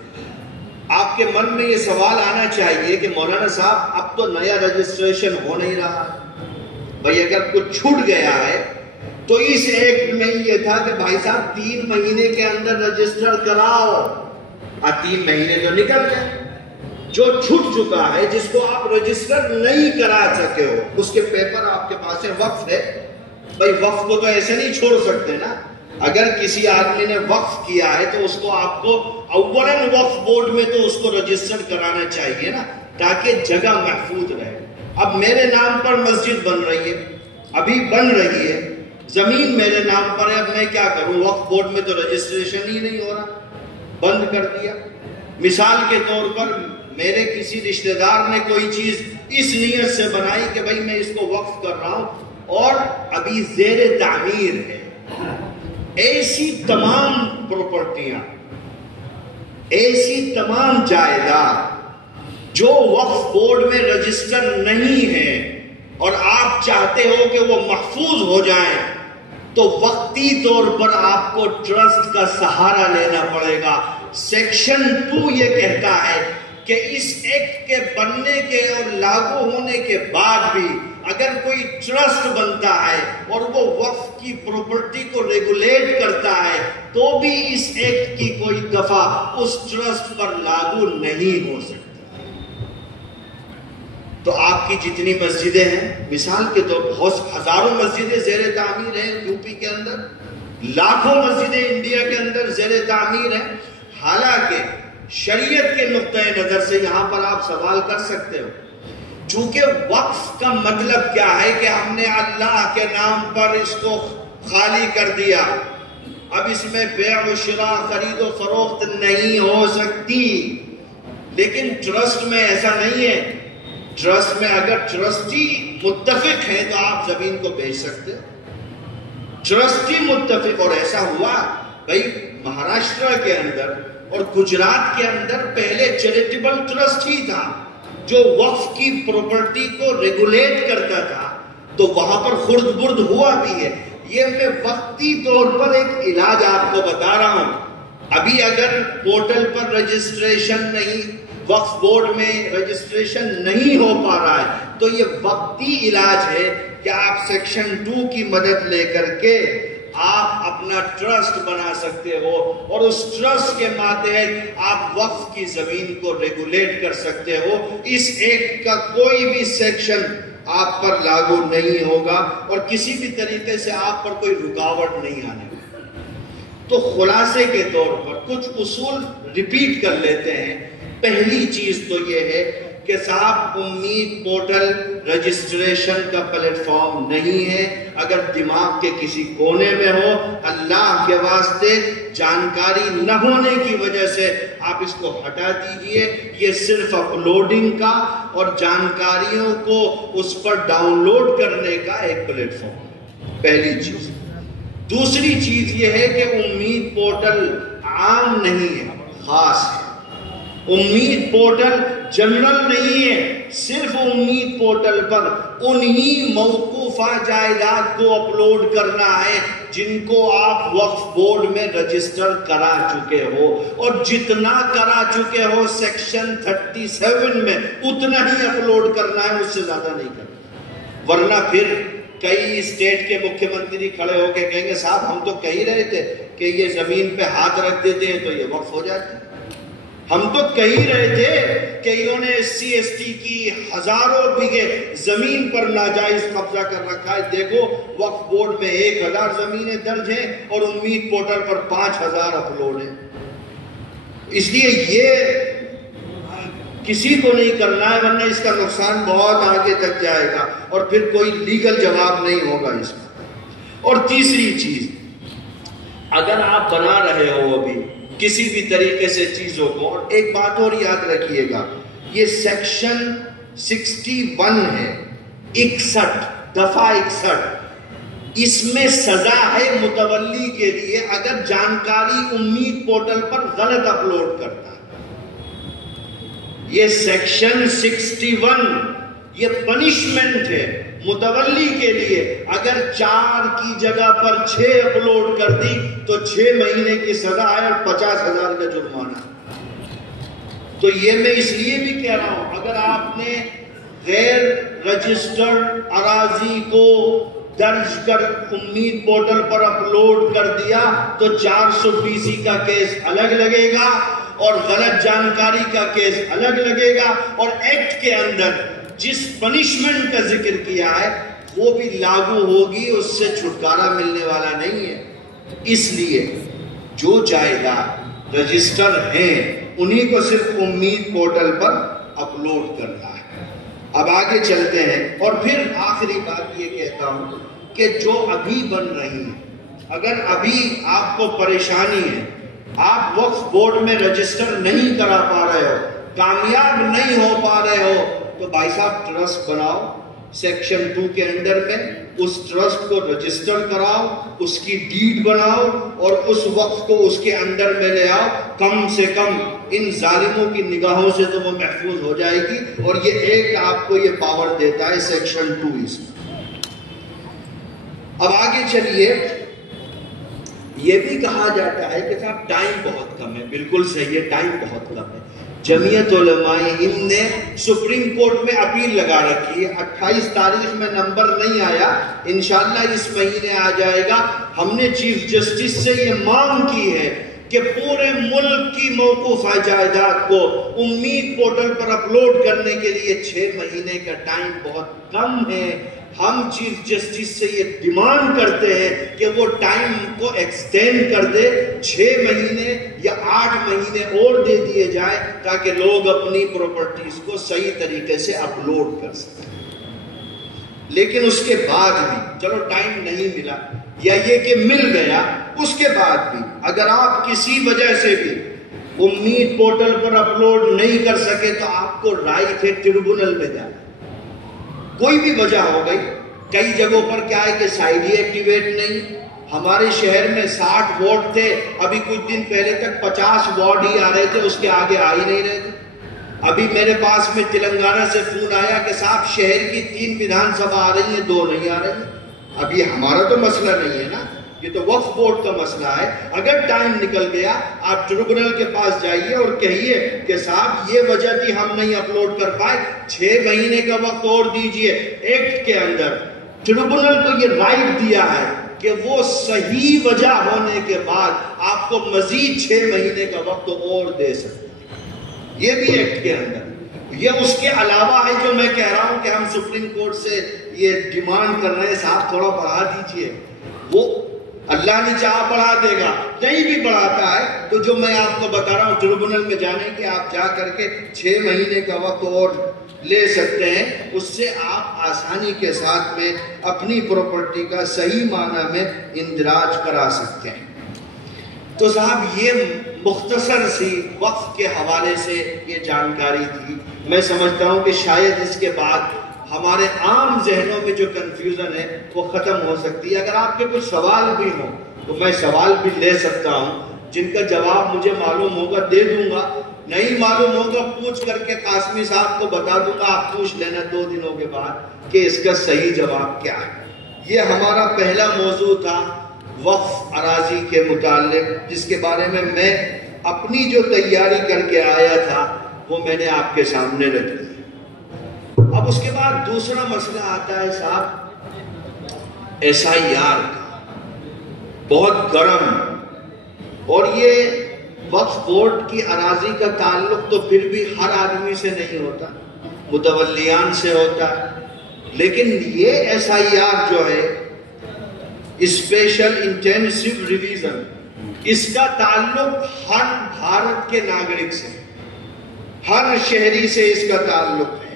آپ کے من میں یہ سوال آنا چاہیے کہ مولانا صاحب اب تو نیا رجسٹریشن ہو نہیں رہا، بھائی اگر کچھ چھوٹ گیا ہے تو اس ایکٹ میں یہ تھا کہ بھائی صاحب 3 مہینے کے اندر رجسٹر کراؤ۔ 3 مہینے تو نکل گئے، جو چھوٹ چکا ہے جس کو آپ رجسٹر نہیں کرا سکے ہو اس کے پیپر آپ کے پاس ہے، وقف ہے، بھائی وقف کو تو ایسے نہیں چھوڑ سکتے نا۔ اگر کسی آدمی نے وقف کیا ہے تو اس کو آپ کو اولاً وقف بورڈ میں تو اس کو رجسٹر کرانا چاہیے نا، تاکہ جگہ محفوظ رہے۔ اب میرے نام پر مسجد بن رہی ہے، ابھی بن رہی ہے، زمین میرے نام پر ہے، اب میں کیا کروں؟ وقف بورڈ میں تو رجسٹریشن ہی نہیں ہو رہا، بند کر دیا۔ مثال کے طور پر میرے کسی رشتہ دار نے کوئی چیز اس نیت سے بنائی کہ بھائی میں اس کو وقف کر رہا ہوں اور ابھی زیر تعمیر ہے، ایسی تمام پراپرٹیاں، ایسی تمام جائیداد جو وقف بورڈ میں رجسٹر نہیں ہے اور آپ چاہتے ہو کہ وہ محفوظ ہو جائیں، تو وقتی طور پر آپ کو ٹرسٹ کا سہارا لینا پڑے گا۔ سیکشن 2 یہ کہتا ہے کہ اس ایکٹ کے بننے کے اور لاگو ہونے کے بعد بھی اگر کوئی ٹرسٹ بنتا ہے اور وہ وقف کی پراپرٹی کو ریگولیٹ کرتا ہے تو بھی اس ایکٹ کی کوئی دفعہ اس ٹرسٹ پر لاگو نہیں ہو سکتی۔ تو آپ کی جتنی مسجدیں ہیں، مثال کے طور پر بہت ہزاروں مسجدیں زیر تعمیر ہیں یو پی کے اندر، لاکھوں مسجدیں انڈیا کے اندر زیر تعمیر ہیں، حالانکہ شریعت کے نقطۂ نظر سے یہاں پر آپ سوال کر سکتے ہو، چونکہ وقف کا مطلب کیا ہے کہ ہم نے اللہ کے نام پر اس کو خالی کر دیا، اب اس میں بیع و شراء، خرید و فروخت نہیں ہو سکتی۔ لیکن ٹرسٹ میں ایسا نہیں ہے، ٹرسٹ میں اگر ٹرسٹی متفق ہیں تو آپ زمین کو بیچ سکتے، ٹرسٹی متفق، اور ایسا ہوا بھائی مہاراشٹر کے اندر اور گجرات کے اندر پہلے چیریٹیبل ٹرسٹ ہی تھا جو وقف کی پراپرٹی کو ریگولیٹ کرتا تھا، تو وہاں پر خرد برد ہوا بھی ہے۔ یہ میں وقتی طور پر ایک علاج آپ کو بتا رہا ہوں۔ ابھی اگر پورٹل پر رجسٹریشن نہیں، وقف بورڈ میں رجسٹریشن نہیں ہو پا رہا ہے، تو یہ وقتی علاج ہے کہ آپ سیکشن 2 کی مدد لے کر کے آپ اپنا ٹرسٹ بنا سکتے ہو، اور اس ٹرسٹ کے ماتحت آپ وقف کی زمین کو ریگولیٹ کر سکتے ہو۔ اس ایکٹ کا کوئی بھی سیکشن آپ پر لاگو نہیں ہوگا اور کسی بھی طریقے سے آپ پر کوئی رکاوٹ نہیں آنے گا۔ تو خلاصے کے طور پر کچھ اصول ریپیٹ کر لیتے ہیں۔ پہلی چیز تو یہ ہے کہ صاحب امید پورٹل رجسٹریشن کا پلیٹ فارم نہیں ہے۔ اگر دماغ کے کسی کونے میں ہو، اللہ کے واسطے جانکاری نہ ہونے کی وجہ سے آپ اس کو ہٹا دیجئے۔ یہ صرف اپلوڈنگ کا اور جانکاریوں کو اس پر ڈاؤن لوڈ کرنے کا ایک پلیٹ فارم ہے، پہلی چیز۔ دوسری چیز یہ ہے کہ امید پورٹل عام نہیں ہے، خاص ہے۔ امید پورٹل جنرل نہیں ہے، صرف امید پورٹل پر انہی موقوفہ جائیداد کو اپلوڈ کرنا ہے جن کو آپ وقف بورڈ میں رجسٹر کرا چکے ہو، اور جتنا کرا چکے ہو سیکشن 37 میں اتنا ہی اپلوڈ کرنا ہے، اس سے زیادہ نہیں کرنا۔ ورنہ پھر کئی اسٹیٹ کے مکھیہ منتری کھڑے ہو کے کہیں گے صاحب ہم تو کہہ رہے تھے کہ یہ زمین پہ ہاتھ رکھ دیتے ہیں تو یہ وقف ہو جاتی ہے، ہم تو کہہ رہے تھے کہ انہوں نے SC/ST کی ہزاروں بیگھے زمین پر ناجائز قبضہ کر رکھا ہے۔ دیکھو وقف بورڈ میں 1000 زمینیں درج ہیں اور امید پورٹل پر 5000 اپلوڈ ہیں۔ اس لیے یہ کسی کو نہیں کرنا ہے، ورنہ اس کا نقصان بہت آگے تک جائے گا اور پھر کوئی لیگل جواب نہیں ہوگا اس کا۔ اور تیسری چیز، اگر آپ بنا رہے ہو ابھی کسی بھی طریقے سے چیزوں کو، اور ایک بات اور یاد رکھیے گا، یہ سیکشن 61 ہے، 61 دفعہ 61، اس میں سزا ہے متولی کے لیے اگر جانکاری امید پورٹل پر غلط اپلوڈ کرتا ہے۔ یہ سیکشن 61 یہ پنشمنٹ ہے متولی کے لیے، اگر 4 کی جگہ پر 6 اپلوڈ کر دی تو 6 مہینے کی سزا ہے اور 50,000 کا جرمانہ۔ تو یہ میں اس لیے بھی کہہ رہا ہوں، اگر آپ نے غیر رجسٹرڈ اراضی کو درج کر امید پورٹل پر اپلوڈ کر دیا تو 420 کا کیس الگ لگے گا اور غلط جانکاری کا کیس الگ لگے گا، اور ایکٹ کے اندر جس پنشمنٹ کا ذکر کیا ہے وہ بھی لاگو ہوگی، اس سے چھٹکارا ملنے والا نہیں ہے۔ اس لیے جو جائیداد رجسٹر ہیں انہی کو صرف امید پورٹل پر اپلوڈ کرنا ہے۔ اب آگے چلتے ہیں، اور پھر آخری بات یہ کہتا ہوں کہ جو ابھی بن رہی ہیں، اگر ابھی آپ کو پریشانی ہے، آپ وقف بورڈ میں رجسٹر نہیں کرا پا رہے ہو، کامیاب نہیں ہو پا رہے ہو، تو بھائی صاحب ٹرسٹ بناؤ سیکشن 2 کے انڈر میں، اس ٹرسٹ کو رجسٹر کراؤ، اس کی ڈیڈ بناؤ اور اس وقت کو اس کے اندر میں لے آؤ۔ کم سے کم ان ظالموں کی نگاہوں سے تو وہ محفوظ ہو جائے گی، اور یہ ایک آپ کو یہ پاور دیتا ہے سیکشن 2 اس میں۔ اب آگے چلیے، یہ بھی کہا جاتا ہے کہ صاحب ٹائم بہت کم ہے، بالکل صحیح ہے، ٹائم بہت کم ہے۔ جمعیت علماء ہند نے سپریم کورٹ میں اپیل لگا رکھی ہے، 28 تاریخ میں نمبر نہیں آیا، انشاءاللہ اس مہینے آ جائے گا۔ ہم نے چیف جسٹس سے یہ مانگ کی ہے کہ پورے ملک کی موقوفہ جائیداد کو امید پورٹل پر اپلوڈ کرنے کے لیے 6 مہینے کا ٹائم بہت کم ہے۔ ہم چیف جسٹس سے یہ ڈیمانڈ کرتے ہیں کہ وہ ٹائم کو ایکسٹینڈ کر دے، 6 مہینے یا 8 مہینے اور دے دیے جائے تاکہ لوگ اپنی پراپرٹیز کو صحیح طریقے سے اپلوڈ کر سکیں۔ لیکن اس کے بعد بھی چلو ٹائم نہیں ملا یا یہ کہ مل گیا، اس کے بعد بھی اگر آپ کسی وجہ سے بھی امید پورٹل پر اپلوڈ نہیں کر سکے تو آپ کو رائٹ ہے ٹریبونل میں جانا، کوئی بھی وجہ ہو گئی۔ کئی جگہوں پر کیا ہے کہ سائڈ ہی ایکٹیویٹ نہیں، ہمارے شہر میں 60 وارڈ تھے، ابھی کچھ دن پہلے تک 50 وارڈ ہی آ رہے تھے، اس کے آگے آ ہی نہیں رہے تھے۔ ابھی میرے پاس میں تلنگانہ سے فون آیا کہ صاحب شہر کی 3 ودھان سبھا آ رہی ہیں، 2 نہیں آ رہی ہیں۔ اب یہ ہمارا تو مسئلہ نہیں ہے نا، یہ تو وقف بورڈ کا مسئلہ ہے۔ اگر ٹائم نکل گیا آپ ٹریبونل کے پاس جائیے اور کہیے کہ صاحب یہ وجہ تھی ہم نہیں اپلوڈ کر پائے، 6 مہینے کا وقت اور دیجئے۔ ایکٹ کے اندر ٹریبونل کو یہ رائٹ دیا ہے کہ وہ صحیح وجہ ہونے کے بعد آپ کو مزید 6 مہینے کا وقت اور دے سکتے ہیں، یہ بھی ایکٹ کے اندر۔ یہ اس کے علاوہ ہے جو میں کہہ رہا ہوں کہ ہم سپریم کورٹ سے یہ ڈیمانڈ کر رہے ہیں صاحب تھوڑا بڑھا دیجئے، وہ اللہ نے چاہا بڑھا دے گا، نہیں بھی بڑھاتا ہے تو جو میں آپ کو بتا رہا ہوں ٹریبونل میں جانے کی آپ جا کر کے 6 مہینے کا وقت اور لے سکتے ہیں، اس سے آپ آسانی کے ساتھ میں اپنی پراپرٹی کا صحیح معنی میں اندراج کرا سکتے ہیں۔ تو صاحب یہ مختصر سی وقف کے حوالے سے یہ جانکاری تھی۔ میں سمجھتا ہوں کہ شاید اس کے بعد ہمارے عام ذہنوں میں جو کنفیوژن ہے وہ ختم ہو سکتی ہے۔ اگر آپ کے کچھ سوال بھی ہوں تو میں سوال بھی لے سکتا ہوں، جن کا جواب مجھے معلوم ہوگا دے دوں گا، نہیں معلوم ہوگا پوچھ کر کے قاسمی صاحب کو بتا دوں گا، آپ پوچھ لینا 2 دنوں کے بعد کہ اس کا صحیح جواب کیا ہے۔ یہ ہمارا پہلا موضوع تھا وقف اراضی کے متعلق، جس کے بارے میں اپنی جو تیاری کر کے آیا تھا وہ میں نے آپ کے سامنے رکھ دی۔ اب اس کے بعد دوسرا مسئلہ آتا ہے صاحب SIR کا، بہت گرم، اور یہ وقف بورڈ کی اراضی کا تعلق تو پھر بھی ہر آدمی سے نہیں ہوتا، متولیان سے ہوتا ہے، لیکن یہ SIR جو ہے اسپیشل انٹینسیو ریویژن، اس کا تعلق ہر بھارت کے ناگرک سے، ہر شہری سے اس کا تعلق ہے،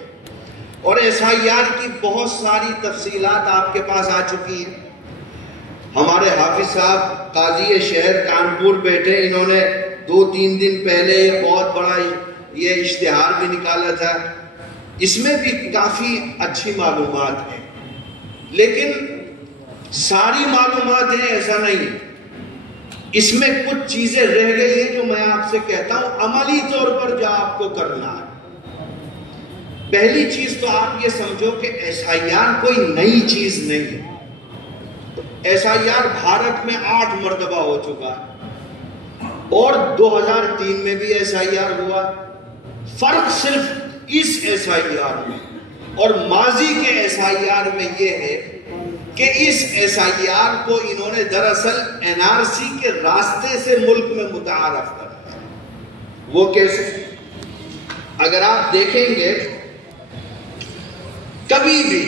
اور SIR کی بہت ساری تفصیلات آپ کے پاس آ چکی ہیں۔ ہمارے حافظ صاحب قاضی شہر کانپور بیٹھے، انہوں نے 2-3 دن پہلے ایک بہت بڑا یہ اشتہار بھی نکالا تھا، اس میں بھی کافی اچھی معلومات ہیں، لیکن ساری معلومات ہیں ایسا نہیں، اس میں کچھ چیزیں رہ گئی ہیں جو میں آپ سے کہتا ہوں عملی طور پر جو آپ کو کرنا ہے۔ پہلی چیز تو آپ یہ سمجھو کہ SIR کوئی نئی چیز نہیں ہے۔ SIR بھارت میں 8 مرتبہ ہو چکا ہے، اور 2003 میں بھی SIR ہوا۔ فرق صرف اس SIR میں اور ماضی کے SIR میں یہ ہے کہ اس SIR کو انہوں نے دراصل NRC کے راستے سے ملک میں متعارف کرایا۔ وہ کیسے؟ اگر آپ دیکھیں گے کبھی بھی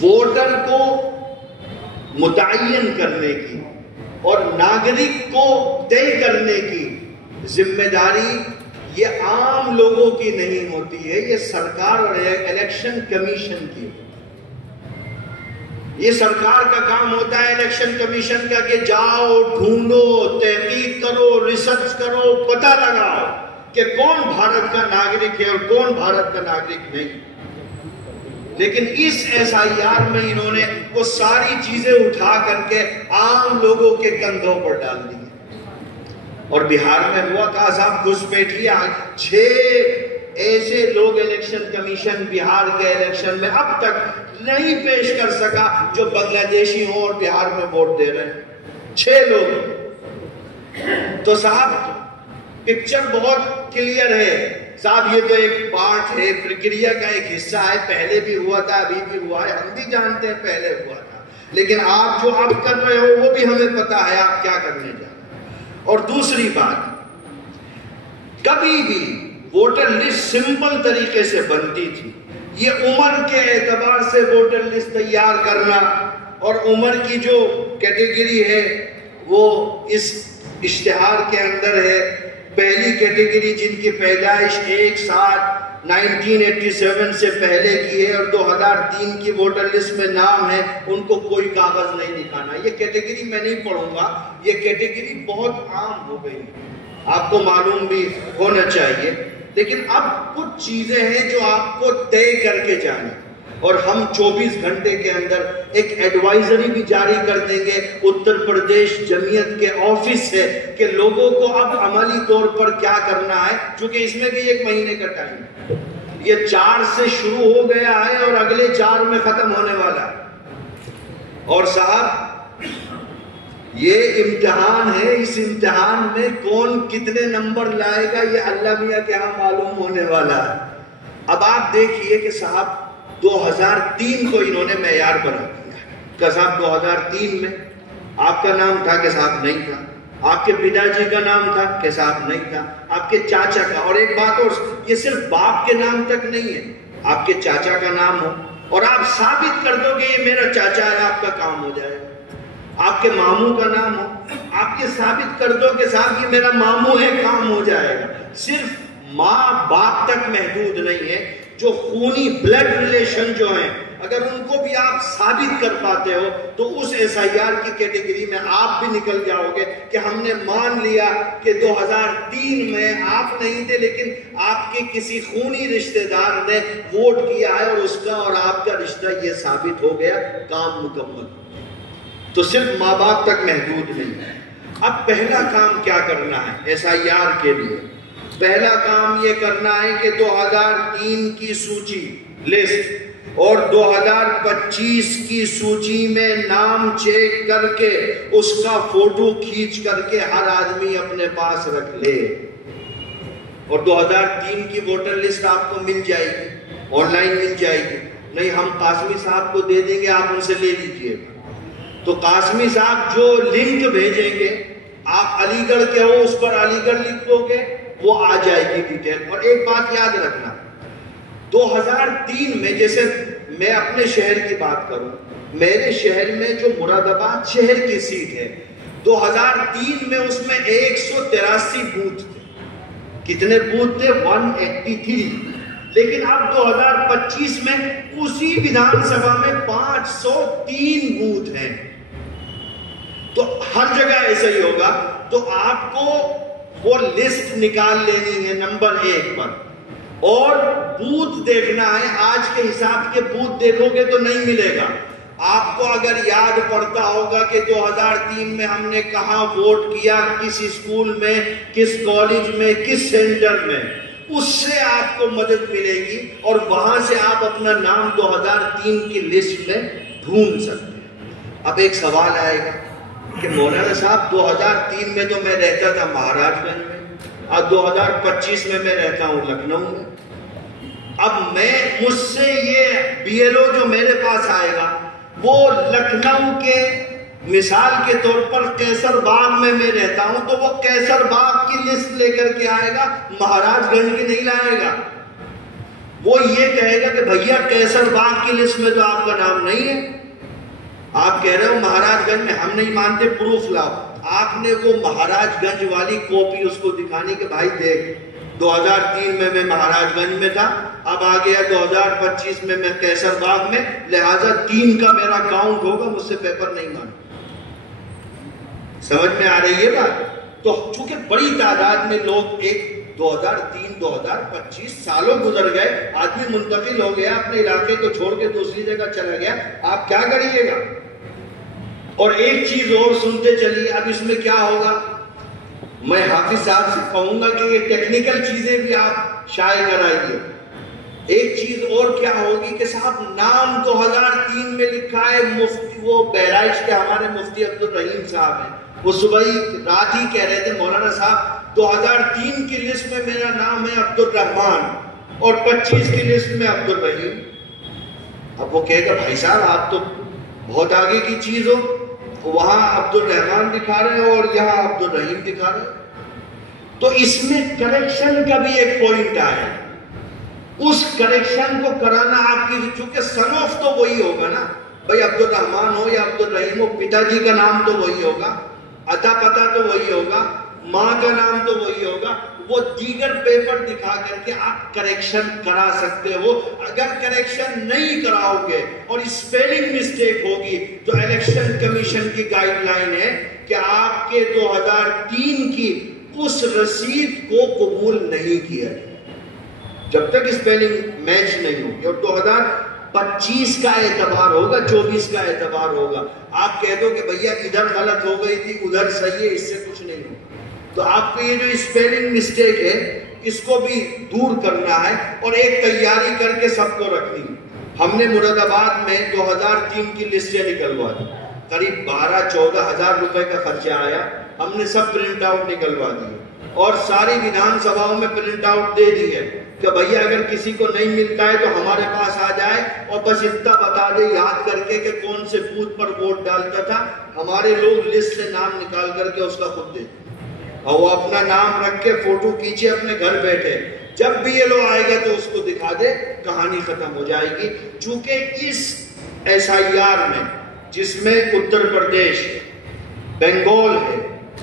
ووٹر کو متعین کرنے کی اور ناگرک کو طے کرنے کی ذمہ داری یہ عام لوگوں کی نہیں ہوتی ہے، یہ سرکار اور الیکشن کمیشن کی ہوتی ہے۔ یہ سرکار کا کام ہوتا ہے الیکشن کمیشن کا کہ جاؤ ڈھونڈو، تحقیق کرو، ریسرچ کرو، پتہ لگاؤ کہ کون بھارت کا ناگرک ہے اور کون بھارت کا ناگرک نہیں۔ لیکن اس SIR میں انہوں نے وہ ساری چیزیں اٹھا کر کے عام لوگوں کے کندھوں پر ڈال دی، اور بہار میں ہوا کہا صاحب گھسپیٹھی 6 ایسے لوگ الیکشن کمیشن بہار کے الیکشن میں اب تک نہیں پیش کر سکا جو بنگلہ دیشی ہوں اور بہار میں ووٹ دے رہے ہیں، 6 لوگ۔ تو صاحب پکچر بہت کلیئر ہے صاحب، یہ تو ایک پارٹ ہے، پرکریا کا ایک حصہ ہے، پہلے بھی ہوا تھا، ابھی بھی ہوا ہے، ہم بھی جانتے ہیں پہلے ہوا تھا، لیکن آپ جو اب کر رہے ہو وہ بھی ہمیں پتا ہے آپ کیا کرنے جا رہے ہیں۔ اور دوسری بات، کبھی بھی ووٹر لسٹ سمپل طریقے سے بنتی تھی، یہ عمر کے اعتبار سے ووٹر لسٹ تیار کرنا، اور عمر کی جو کیٹیگری ہے وہ اس اشتہار کے اندر ہے۔ پہلی کیٹیگری جن کی پیدائش 1987 سے پہلے کی ہے اور 2003 کی ووٹر لسٹ میں نام ہے، ان کو کوئی کاغذ نہیں دکھانا۔ یہ کیٹیگری میں نہیں پڑھوں گا، یہ کیٹیگری بہت عام ہو گئی، آپ کو معلوم بھی ہونا چاہیے، لیکن اب کچھ چیزیں ہیں جو آپ کو طے کر کے جانے۔ اور ہم 24 گھنٹے کے اندر ایک ایڈوائزری بھی جاری کر دیں گے اتر پردیش جمعیت کے آفس سے کہ لوگوں کو اب عملی طور پر کیا کرنا ہے، چونکہ اس میں بھی 1 مہینے کا ٹائم ہے. یہ 4 سے شروع ہو گیا ہے اور اگلے 4 میں ختم ہونے والا ہے. اور صاحب یہ امتحان ہے، اس امتحان میں کون کتنے نمبر لائے گا یہ اللہ میاں کے ہاں معلوم ہونے والا ہے. اب آپ دیکھیے کہ صاحب 2003 کو انہوں نے معیار بنا دیا کہ صاحب 2003 میں آپ کا نام تھا کہ صاحب نہیں تھا، آپ کے پتا جی کا نام تھا کہ صاحب نہیں تھا، آپ کے چاچا کا. اور ایک بات اور، یہ صرف باپ کے نام تک نہیں ہے، آپ کے چاچا کا نام ہو اور آپ ثابت کر دو کہ یہ میرا چاچا ہے، آپ کا کام ہو جائے گا. آپ کے ماموں کا نام ہو، آپ یہ ثابت کر دو کہ صاحب یہ میرا ماموں ہے، کام ہو جائے گا. صرف ماں باپ تک محدود نہیں ہے، جو خونی بلڈ ریلیشن جو ہیں اگر ان کو بھی آپ ثابت کر پاتے ہو تو اس SIR کی کیٹیگری میں آپ بھی نکل جاؤ گے کہ ہم نے مان لیا کہ 2003 میں آپ نہیں تھے لیکن آپ کے کسی خونی رشتہ دار نے ووٹ کیا ہے اور اس کا اور آپ کا رشتہ یہ ثابت ہو گیا، کام مکمل. تو صرف ماں باپ تک محدود نہیں ہے. اب پہلا کام کیا کرنا ہے SIR کے لیے؟ پہلا کام یہ کرنا ہے کہ 2003 کی سوچی لسٹ اور 2025 کی سوچی میں نام چیک کر کے اس کا فوٹو کھینچ کر کے ہر آدمی اپنے پاس رکھ لے. اور 2003 کی ووٹر لسٹ آپ کو مل جائے گی، آن لائن مل جائے گی. نہیں ہم قاسمی صاحب کو دے دیں گے، آپ ان سے لے لیجئے. تو قاسمی صاحب جو لنک بھیجیں گے، آپ علی گڑھ کے ہو اس پر علی گڑھ لکھ دو گے، وہ آ جائے گی ڈیٹیل. اور ایک بات یاد رکھنا، 2003 میں جیسے میں اپنے شہر کی بات کروں، میرے شہر میں جو مراد آباد شہر کی سیٹ ہے 2003 میں اس میں 183 بوتھ تھے. کتنے بوتھ تھے؟ 183. لیکن اب 2025 میں اسی ودھان سبھا میں 503 بوتھ ہیں. تو ہر جگہ ایسا ہی ہوگا. تو آپ کو وہ لسٹ نکال لینی ہے نمبر 1 پر، اور بوتھ دیکھنا ہے. آج کے حساب کے بوتھ دیکھو گے تو نہیں ملے گا. آپ کو اگر یاد پڑتا ہوگا کہ 2003 میں ہم نے کہاں ووٹ کیا، کس اسکول میں، کس کالج میں، کس سینٹر میں، اس سے آپ کو مدد ملے گی اور وہاں سے آپ اپنا نام 2003 کی لسٹ میں ڈھونڈ سکتے ہیں. اب ایک سوال آئے گا کہ مولانا صاحب 2003 میں تو میں رہتا تھا مہاراج گنج میں، اور 2025 میں میں رہتا ہوں لکھنؤ میں. اب مجھ سے یہ BLO جو میرے پاس آئے گا وہ لکھنؤ کے مثال کے طور پر کیسر باغ میں رہتا ہوں، تو وہ کیسر باغ کی لسٹ لے کر کے آئے گا، مہاراج گنج کی نہیں لائے گا. وہ یہ کہے گا کہ بھیا کیسر باغ کی لسٹ میں تو آپ کا نام نہیں ہے. آپ کہہ رہے ہو مہاراج گنج میں، ہم نہیں مانتے، پروف لاؤ. آپ نے وہ مہاراج گنج والی کاپی اس کو دکھانی کہ بھائی دیکھ 2003 میں مہاراج گنج میں تھا، اب آ گیا 2025 میں کیسر باغ میں، لہٰذا 3 کا میرا کاؤنٹ ہوگا، مجھ سے پیپر نہیں مانگا. سمجھ میں آ رہی ہے بات؟ تو چونکہ بڑی تعداد میں لوگ 2003 2025 سالوں گزر گئے، آدمی منتقل ہو گیا، اپنے علاقے کو چھوڑ کے دوسری جگہ چلا گیا، آپ کیا کریے گا؟ اور ایک چیز اور سنتے چلیے. اب اس میں کیا ہوگا، میں حافظ صاحب سے کہوں گا کہ یہ ٹیکنیکل چیزیں بھی آپ شائع کرائیے. ایک چیز اور کیا ہوگی کہ صاحب نام 2003 میں لکھا ہے مفتی، وہ بہرائچ کے ہمارے مفتی عبدالرحیم صاحب ہیں، وہ صبح ہی رات ہی کہہ رہے تھے مولانا صاحب 2003 کی لسٹ میں میرا نام ہے عبدالرحمان اور 25 کی لسٹ میں عبدالرحیم. اب وہ کہے گا بھائی صاحب آپ تو بہت آگے کی چیز ہو، وہاں عبدالرحمان دکھا رہے ہو اور یہاں عبدالرحیم دکھا رہے ہو. تو اس میں کریکشن کا بھی ایک پوائنٹ آیا، اس کریکشن کو کرانا آپ کی، چونکہ سن آف تو وہی ہوگا نا بھائی، عبدالرحمان ہو یا عبدالرحیم ہو، پتا جی کا نام تو وہی ہوگا، عطا پتہ تو وہی ہوگا، ماں کا نام تو وہی ہوگا. وہ دیگر پیپر دکھا کر کے آپ کریکشن کرا سکتے ہو. اگر کریکشن نہیں کراؤ گے اور اسپیلنگ مسٹیک ہوگی تو الیکشن کمیشن کی گائیڈ لائن ہے کہ آپ کے 2003 کی اس رسید کو قبول نہیں کیا جائے جب تک اسپیلنگ میچ نہیں ہوگی. اور 25 کا اعتبار ہوگا، 24 کا اعتبار ہوگا. آپ کہہ دو کہ بھیا ادھر غلط ہو گئی تھی ادھر صحیح ہے، اس سے کچھ نہیں ہوگا. تو آپ کو یہ جو اسپیلنگ مسٹیک ہے اس کو بھی دور کرنا ہے اور ایک تیاری کر کے سب کو رکھنی. ہم نے مراد آباد میں 2003 کی لسٹیں نکلوا دی، قریب 12-14 ہزار روپے کا خرچہ آیا. ہم نے سب پرنٹ آؤٹ نکلوا دیے اور ساری ودھان سبھاؤں میں پرنٹ آؤٹ دے دی ہے کہ بھیا اگر کسی کو نہیں ملتا ہے تو ہمارے پاس آ جائے اور بس اتنا بتا دے یاد کر کے کہ کون سے بوتھ پر ووٹ ڈالتا تھا. ہمارے لوگ لسٹ سے نام نکال کر کے اس کا خود دے اور وہ اپنا نام رکھ کے فوٹو کھینچے اپنے گھر بیٹھے. جب بھی یہ لوگ آئے گا تو اس کو دکھا دے، کہانی ختم ہو جائے گی. چونکہ اس SIR میں جس میں اتر پردیش، بنگال ہے،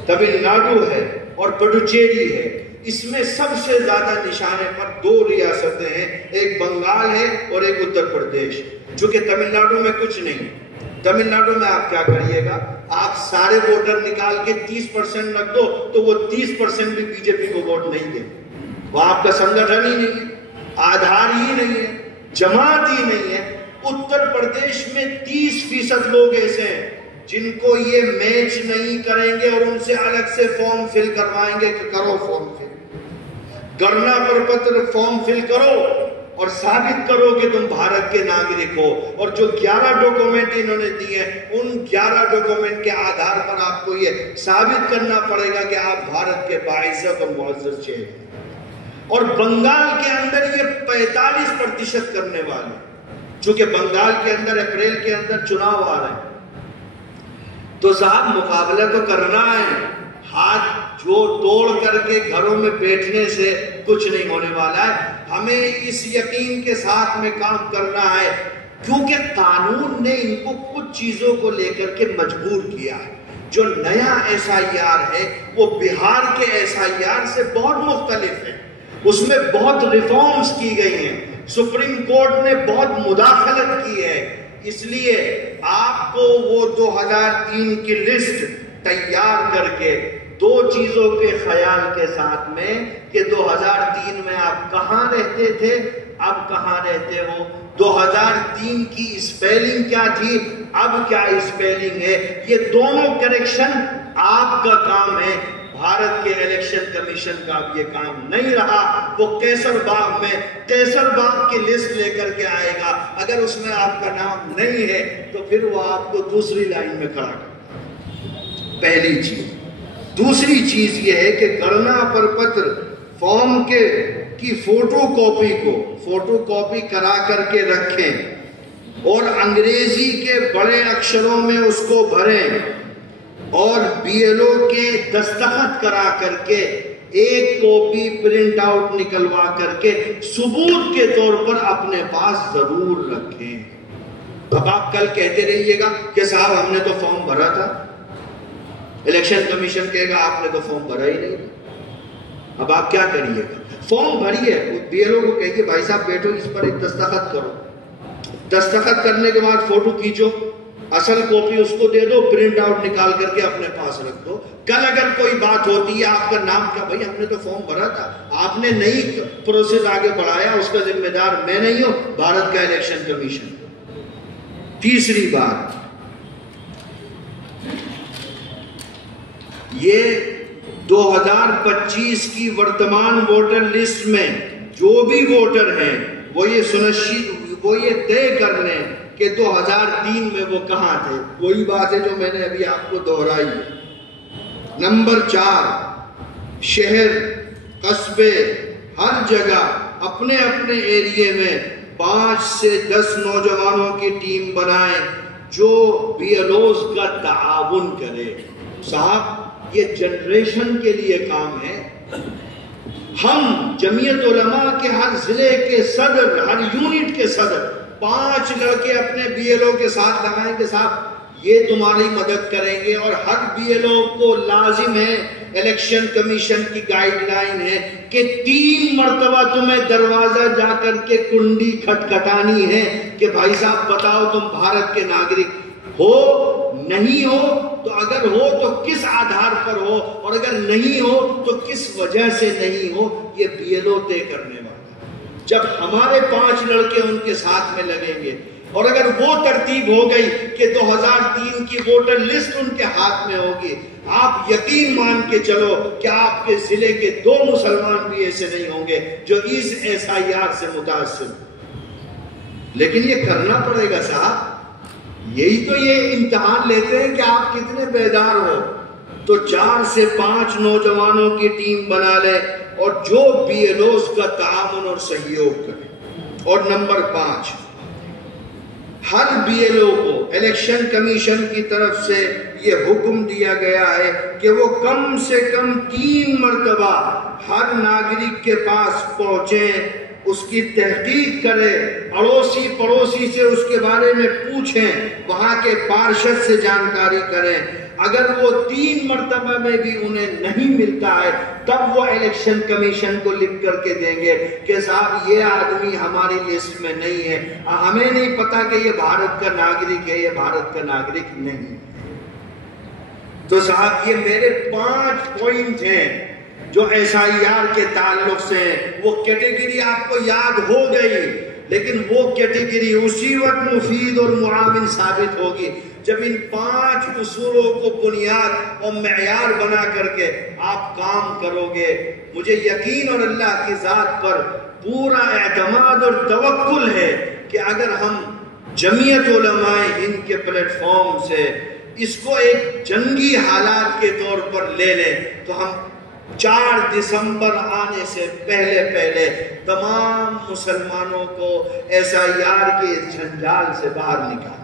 تمل ناڈو ہے اور پڈوچیری ہے، اس میں سب سے زیادہ نشانے پر 2 ریاستیں ہیں، ایک بنگال ہے اور ایک اتر پردیش. چونکہ تمل ناڈو میں کچھ نہیں. تمل ناڈو میں آپ کیا کریے گا، آپ سارے ووٹر نکال کے 30% رکھ دو تو وہ 30% بھی BJP کو ووٹ نہیں دیں. وہ آپ کا سنگٹھن ہی نہیں ہے، آدھار ہی نہیں ہے، جماعت ہی نہیں ہے. اتر پردیش میں 30% لوگ ایسے ہیں جن کو یہ میچ نہیں کریں گے اور ان سے الگ سے فارم فل کروائیں گے کہ کرو فارم فل، گرنا پر پتر فارم فل کرو اور ثابت کرو کہ تم بھارت کے ناگرک ہو. اور جو 11 ڈاکومنٹ انہوں نے دیے ان 11 ڈاکومنٹ کے آدھار پر آپ کو یہ ثابت کرنا پڑے گا کہ آپ بھارت کے باعزت اور معزز شہری ہیں. اور بنگال کے اندر یہ 45% کرنے والے، چونکہ بنگال کے اندر اپریل کے اندر چناؤ آ رہے ہیں. تو صاحب مقابلہ تو کرنا ہے، ہاتھ جو توڑ کر کے گھروں میں بیٹھنے سے کچھ نہیں ہونے والا ہے. ہمیں اس یقین کے ساتھ میں کام کرنا ہے کیونکہ قانون نے ان کو کچھ چیزوں کو لے کر کے مجبور کیا ہے. جو نیا SIR ہے وہ بہار کے SIR سے بہت مختلف ہے، اس میں بہت ریفارمز کی گئی ہیں، سپریم کورٹ نے بہت مداخلت کی ہے. اس لیے آپ کو وہ 2003 کی لسٹ تیار کر کے 2 چیزوں کے خیال کے ساتھ میں کہ 2003 میں آپ کہاں رہتے تھے، اب کہاں رہتے ہو، 2003 کی اسپیلنگ کیا تھی، اب کیا اسپیلنگ ہے، یہ دونوں کریکشن آپ کا کام ہے. بھارت کے الیکشن کمیشن کا اب یہ کام نہیں رہا. وہ کیسر باغ میں کیسر باغ کی لسٹ لے کر کے آئے گا، اگر اس میں آپ کا نام نہیں ہے تو پھر وہ آپ کو دوسری لائن میں کھڑا کرے. پہلی چیز. دوسری چیز یہ ہے کہ گرنا پر پتر فارم کی فوٹو کاپی کرا کر کے رکھیں اور انگریزی کے بڑے اکشروں میں اس کو بھریں اور BLO کے دستخط کرا کر کے ایک کاپی پرنٹ آؤٹ نکلوا کر کے ثبوت کے طور پر اپنے پاس ضرور رکھیں. اب آپ کل کہتے رہیے گا کہ صاحب ہم نے تو فارم بھرا تھا، الیکشن کمیشن کہے گا آپ نے تو فارم بھرا ہی نہیں. اب آپ کیا کریے گا، فارم بھریے، BLO کو کہیے بھائی صاحب بیٹھو اس پر ایک دستخط کرو، دستخط کرنے کے بعد فوٹو کھینچو، اصل کاپی اس کو دے دو، پرنٹ آؤٹ نکال کر کے اپنے پاس رکھ دو. کل اگر کوئی بات ہوتی ہے آپ کا نام کیا، بھائی ہم نے تو فارم بھرا تھا، آپ نے نئی پروسیس آگے بڑھایا، اس کا ذمہ دار میں نہیں ہوں، بھارت کا الیکشن کمیشن. تیسری بات یہ 2025 کی ورتمان ووٹر لسٹ میں جو بھی ووٹر ہیں وہ یہ طے کر لیں کہ 2003 میں وہ کہاں تھے. وہی بات ہے جو میں نے ابھی آپ کو دہرائی ہے. نمبر 4، شہر قصبے ہر جگہ اپنے اپنے ایریے میں 5 سے 10 نوجوانوں کی ٹیم بنائیں جو BLOs کا تعاون کرے. صاحب یہ جنریشن کے لیے کام ہے. ہم جمعیت علماء کے ہر ضلع کے صدر، ہر یونٹ کے صدر 5 لڑکے اپنے BLO کے ساتھ لگائیں کہ صاحب یہ تمہاری مدد کریں گے. اور ہر BLO کو لازم ہے، الیکشن کمیشن کی گائیڈ لائن ہے کہ 3 مرتبہ تمہیں دروازہ جا کر کے کنڈی کھٹکھٹانی ہے کہ بھائی صاحب بتاؤ تم بھارت کے ناگرک ہو، نہیں ہو تو اگر ہو تو کس آدھار پر ہو، اور اگر نہیں ہو تو کس وجہ سے نہیں ہو. یہ BLO طے کرنے والا. جب ہمارے 5 لڑکے ان کے ساتھ میں لگیں گے، اور اگر وہ ترتیب ہو گئی کہ 2003 کی ووٹر لسٹ ان کے ہاتھ میں ہوگی، آپ یقین مان کے چلو کہ آپ کے ضلع کے 2 مسلمان بھی ایسے نہیں ہوں گے جو اس SIR سے متاثر۔ لیکن یہ کرنا پڑے گا صاحب، یہی تو یہ امتحان لیتے ہیں کہ آپ کتنے بیدار ہو۔ تو 4 سے 5 نوجوانوں کی ٹیم بنا لیں اور جو BLOs کا تعاون اور سہیوگ کریں۔ اور نمبر 5، ہر BLO کو الیکشن کمیشن کی طرف سے یہ حکم دیا گیا ہے کہ وہ کم سے کم 3 مرتبہ ہر ناگرک کے پاس پہنچیں، اس کی تحقیق کریں، اڑوسی پڑوسی سے اس کے بارے میں پوچھیں، وہاں کے پارشد سے جانکاری کریں۔ اگر وہ 3 مرتبہ میں بھی انہیں نہیں ملتا ہے تب وہ الیکشن کمیشن کو لکھ کر کے دیں گے کہ صاحب یہ آدمی ہماری لسٹ میں نہیں ہے، ہمیں نہیں پتا کہ یہ بھارت کا ناگرک ہے، یہ بھارت کا ناگرک نہیں۔ تو صاحب یہ میرے 5 پوائنٹ ہیں جو SIR کے تعلق سے ہیں۔ وہ کیٹیگری آپ کو یاد ہو گئی، لیکن وہ کیٹیگری اسی وقت مفید اور معاون ثابت ہوگی جب ان 5 اصولوں کو بنیاد اور معیار بنا کر کے آپ کام کرو گے۔ مجھے یقین اور اللہ کی ذات پر پورا اعتماد اور توکل ہے کہ اگر ہم جمعیت علماء ہند کے پلیٹ فارم سے اس کو ایک جنگی حالات کے طور پر لے لیں تو ہم 4 دسمبر آنے سے پہلے تمام مسلمانوں کو SIR کے جنجال سے باہر نکالیں۔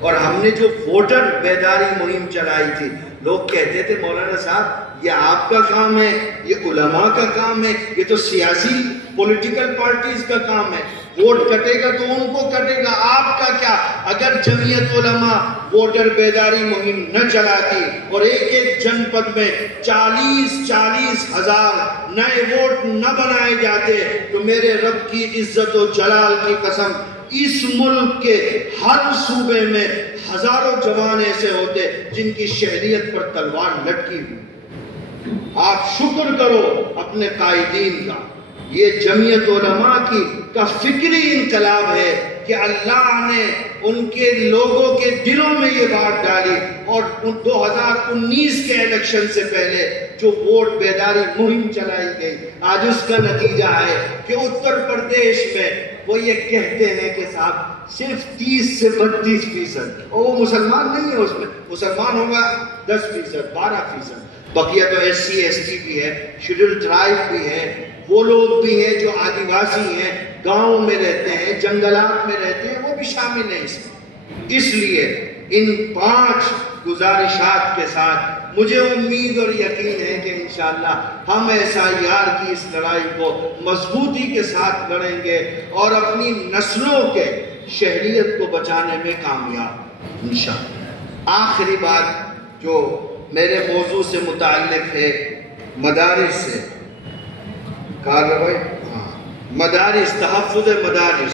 اور ہم نے جو ووٹر بیداری مہم چلائی تھی، لوگ کہتے تھے مولانا صاحب یہ آپ کا کام ہے، یہ علماء کا کام ہے، یہ تو سیاسی پولیٹیکل پارٹیز کا کام ہے، ووٹ کٹے گا تو ان کو کٹے گا، آپ کا کیا؟ اگر جمعیت علماء ووٹر بیداری مہم نہ چلاتی اور ایک جن پد میں 40 ہزار نئے ووٹ نہ بنائے جاتے تو میرے رب کی عزت و جلال کی قسم اس ملک کے ہر صوبے میں ہزاروں جوان ایسے ہوتے جن کی شہریت پر تلوار لٹکی ہوئی۔ آپ شکر کرو اپنے قائدین کا، یہ جمعیت علماء کا فکری انقلاب ہے کہ اللہ نے ان کے لوگوں کے دلوں میں یہ بات ڈالی، اور 2019 کے الیکشن سے پہلے جو ووٹ بیداری مہم چلائی گئی، آج اس کا نتیجہ ہے کہ اتر پردیش میں وہ یہ کہتے ہیں کہ صاحب صرف 30 سے 32%، اور وہ مسلمان نہیں ہے، اس میں مسلمان ہوگا 10%، 12%، بقیہ تو SC ST بھی ہے، شیڈول ٹرائب بھی ہے، وہ لوگ بھی ہیں جو آدیواسی ہیں، گاؤں میں رہتے ہیں، جنگلات میں رہتے ہیں، وہ بھی شامل ہیں اس میں۔ اس لیے ان 5 گزارشات کے ساتھ مجھے امید اور یقین ہے کہ انشاءاللہ ہم SIR کی اس لڑائی کو مضبوطی کے ساتھ لڑیں گے اور اپنی نسلوں کے شہریت کو بچانے میں کامیاب انشاءاللہ۔ آخری بات جو میرے موضوع سے متعلق ہے، مدارس سے، مدارس، تحفظ مدارس۔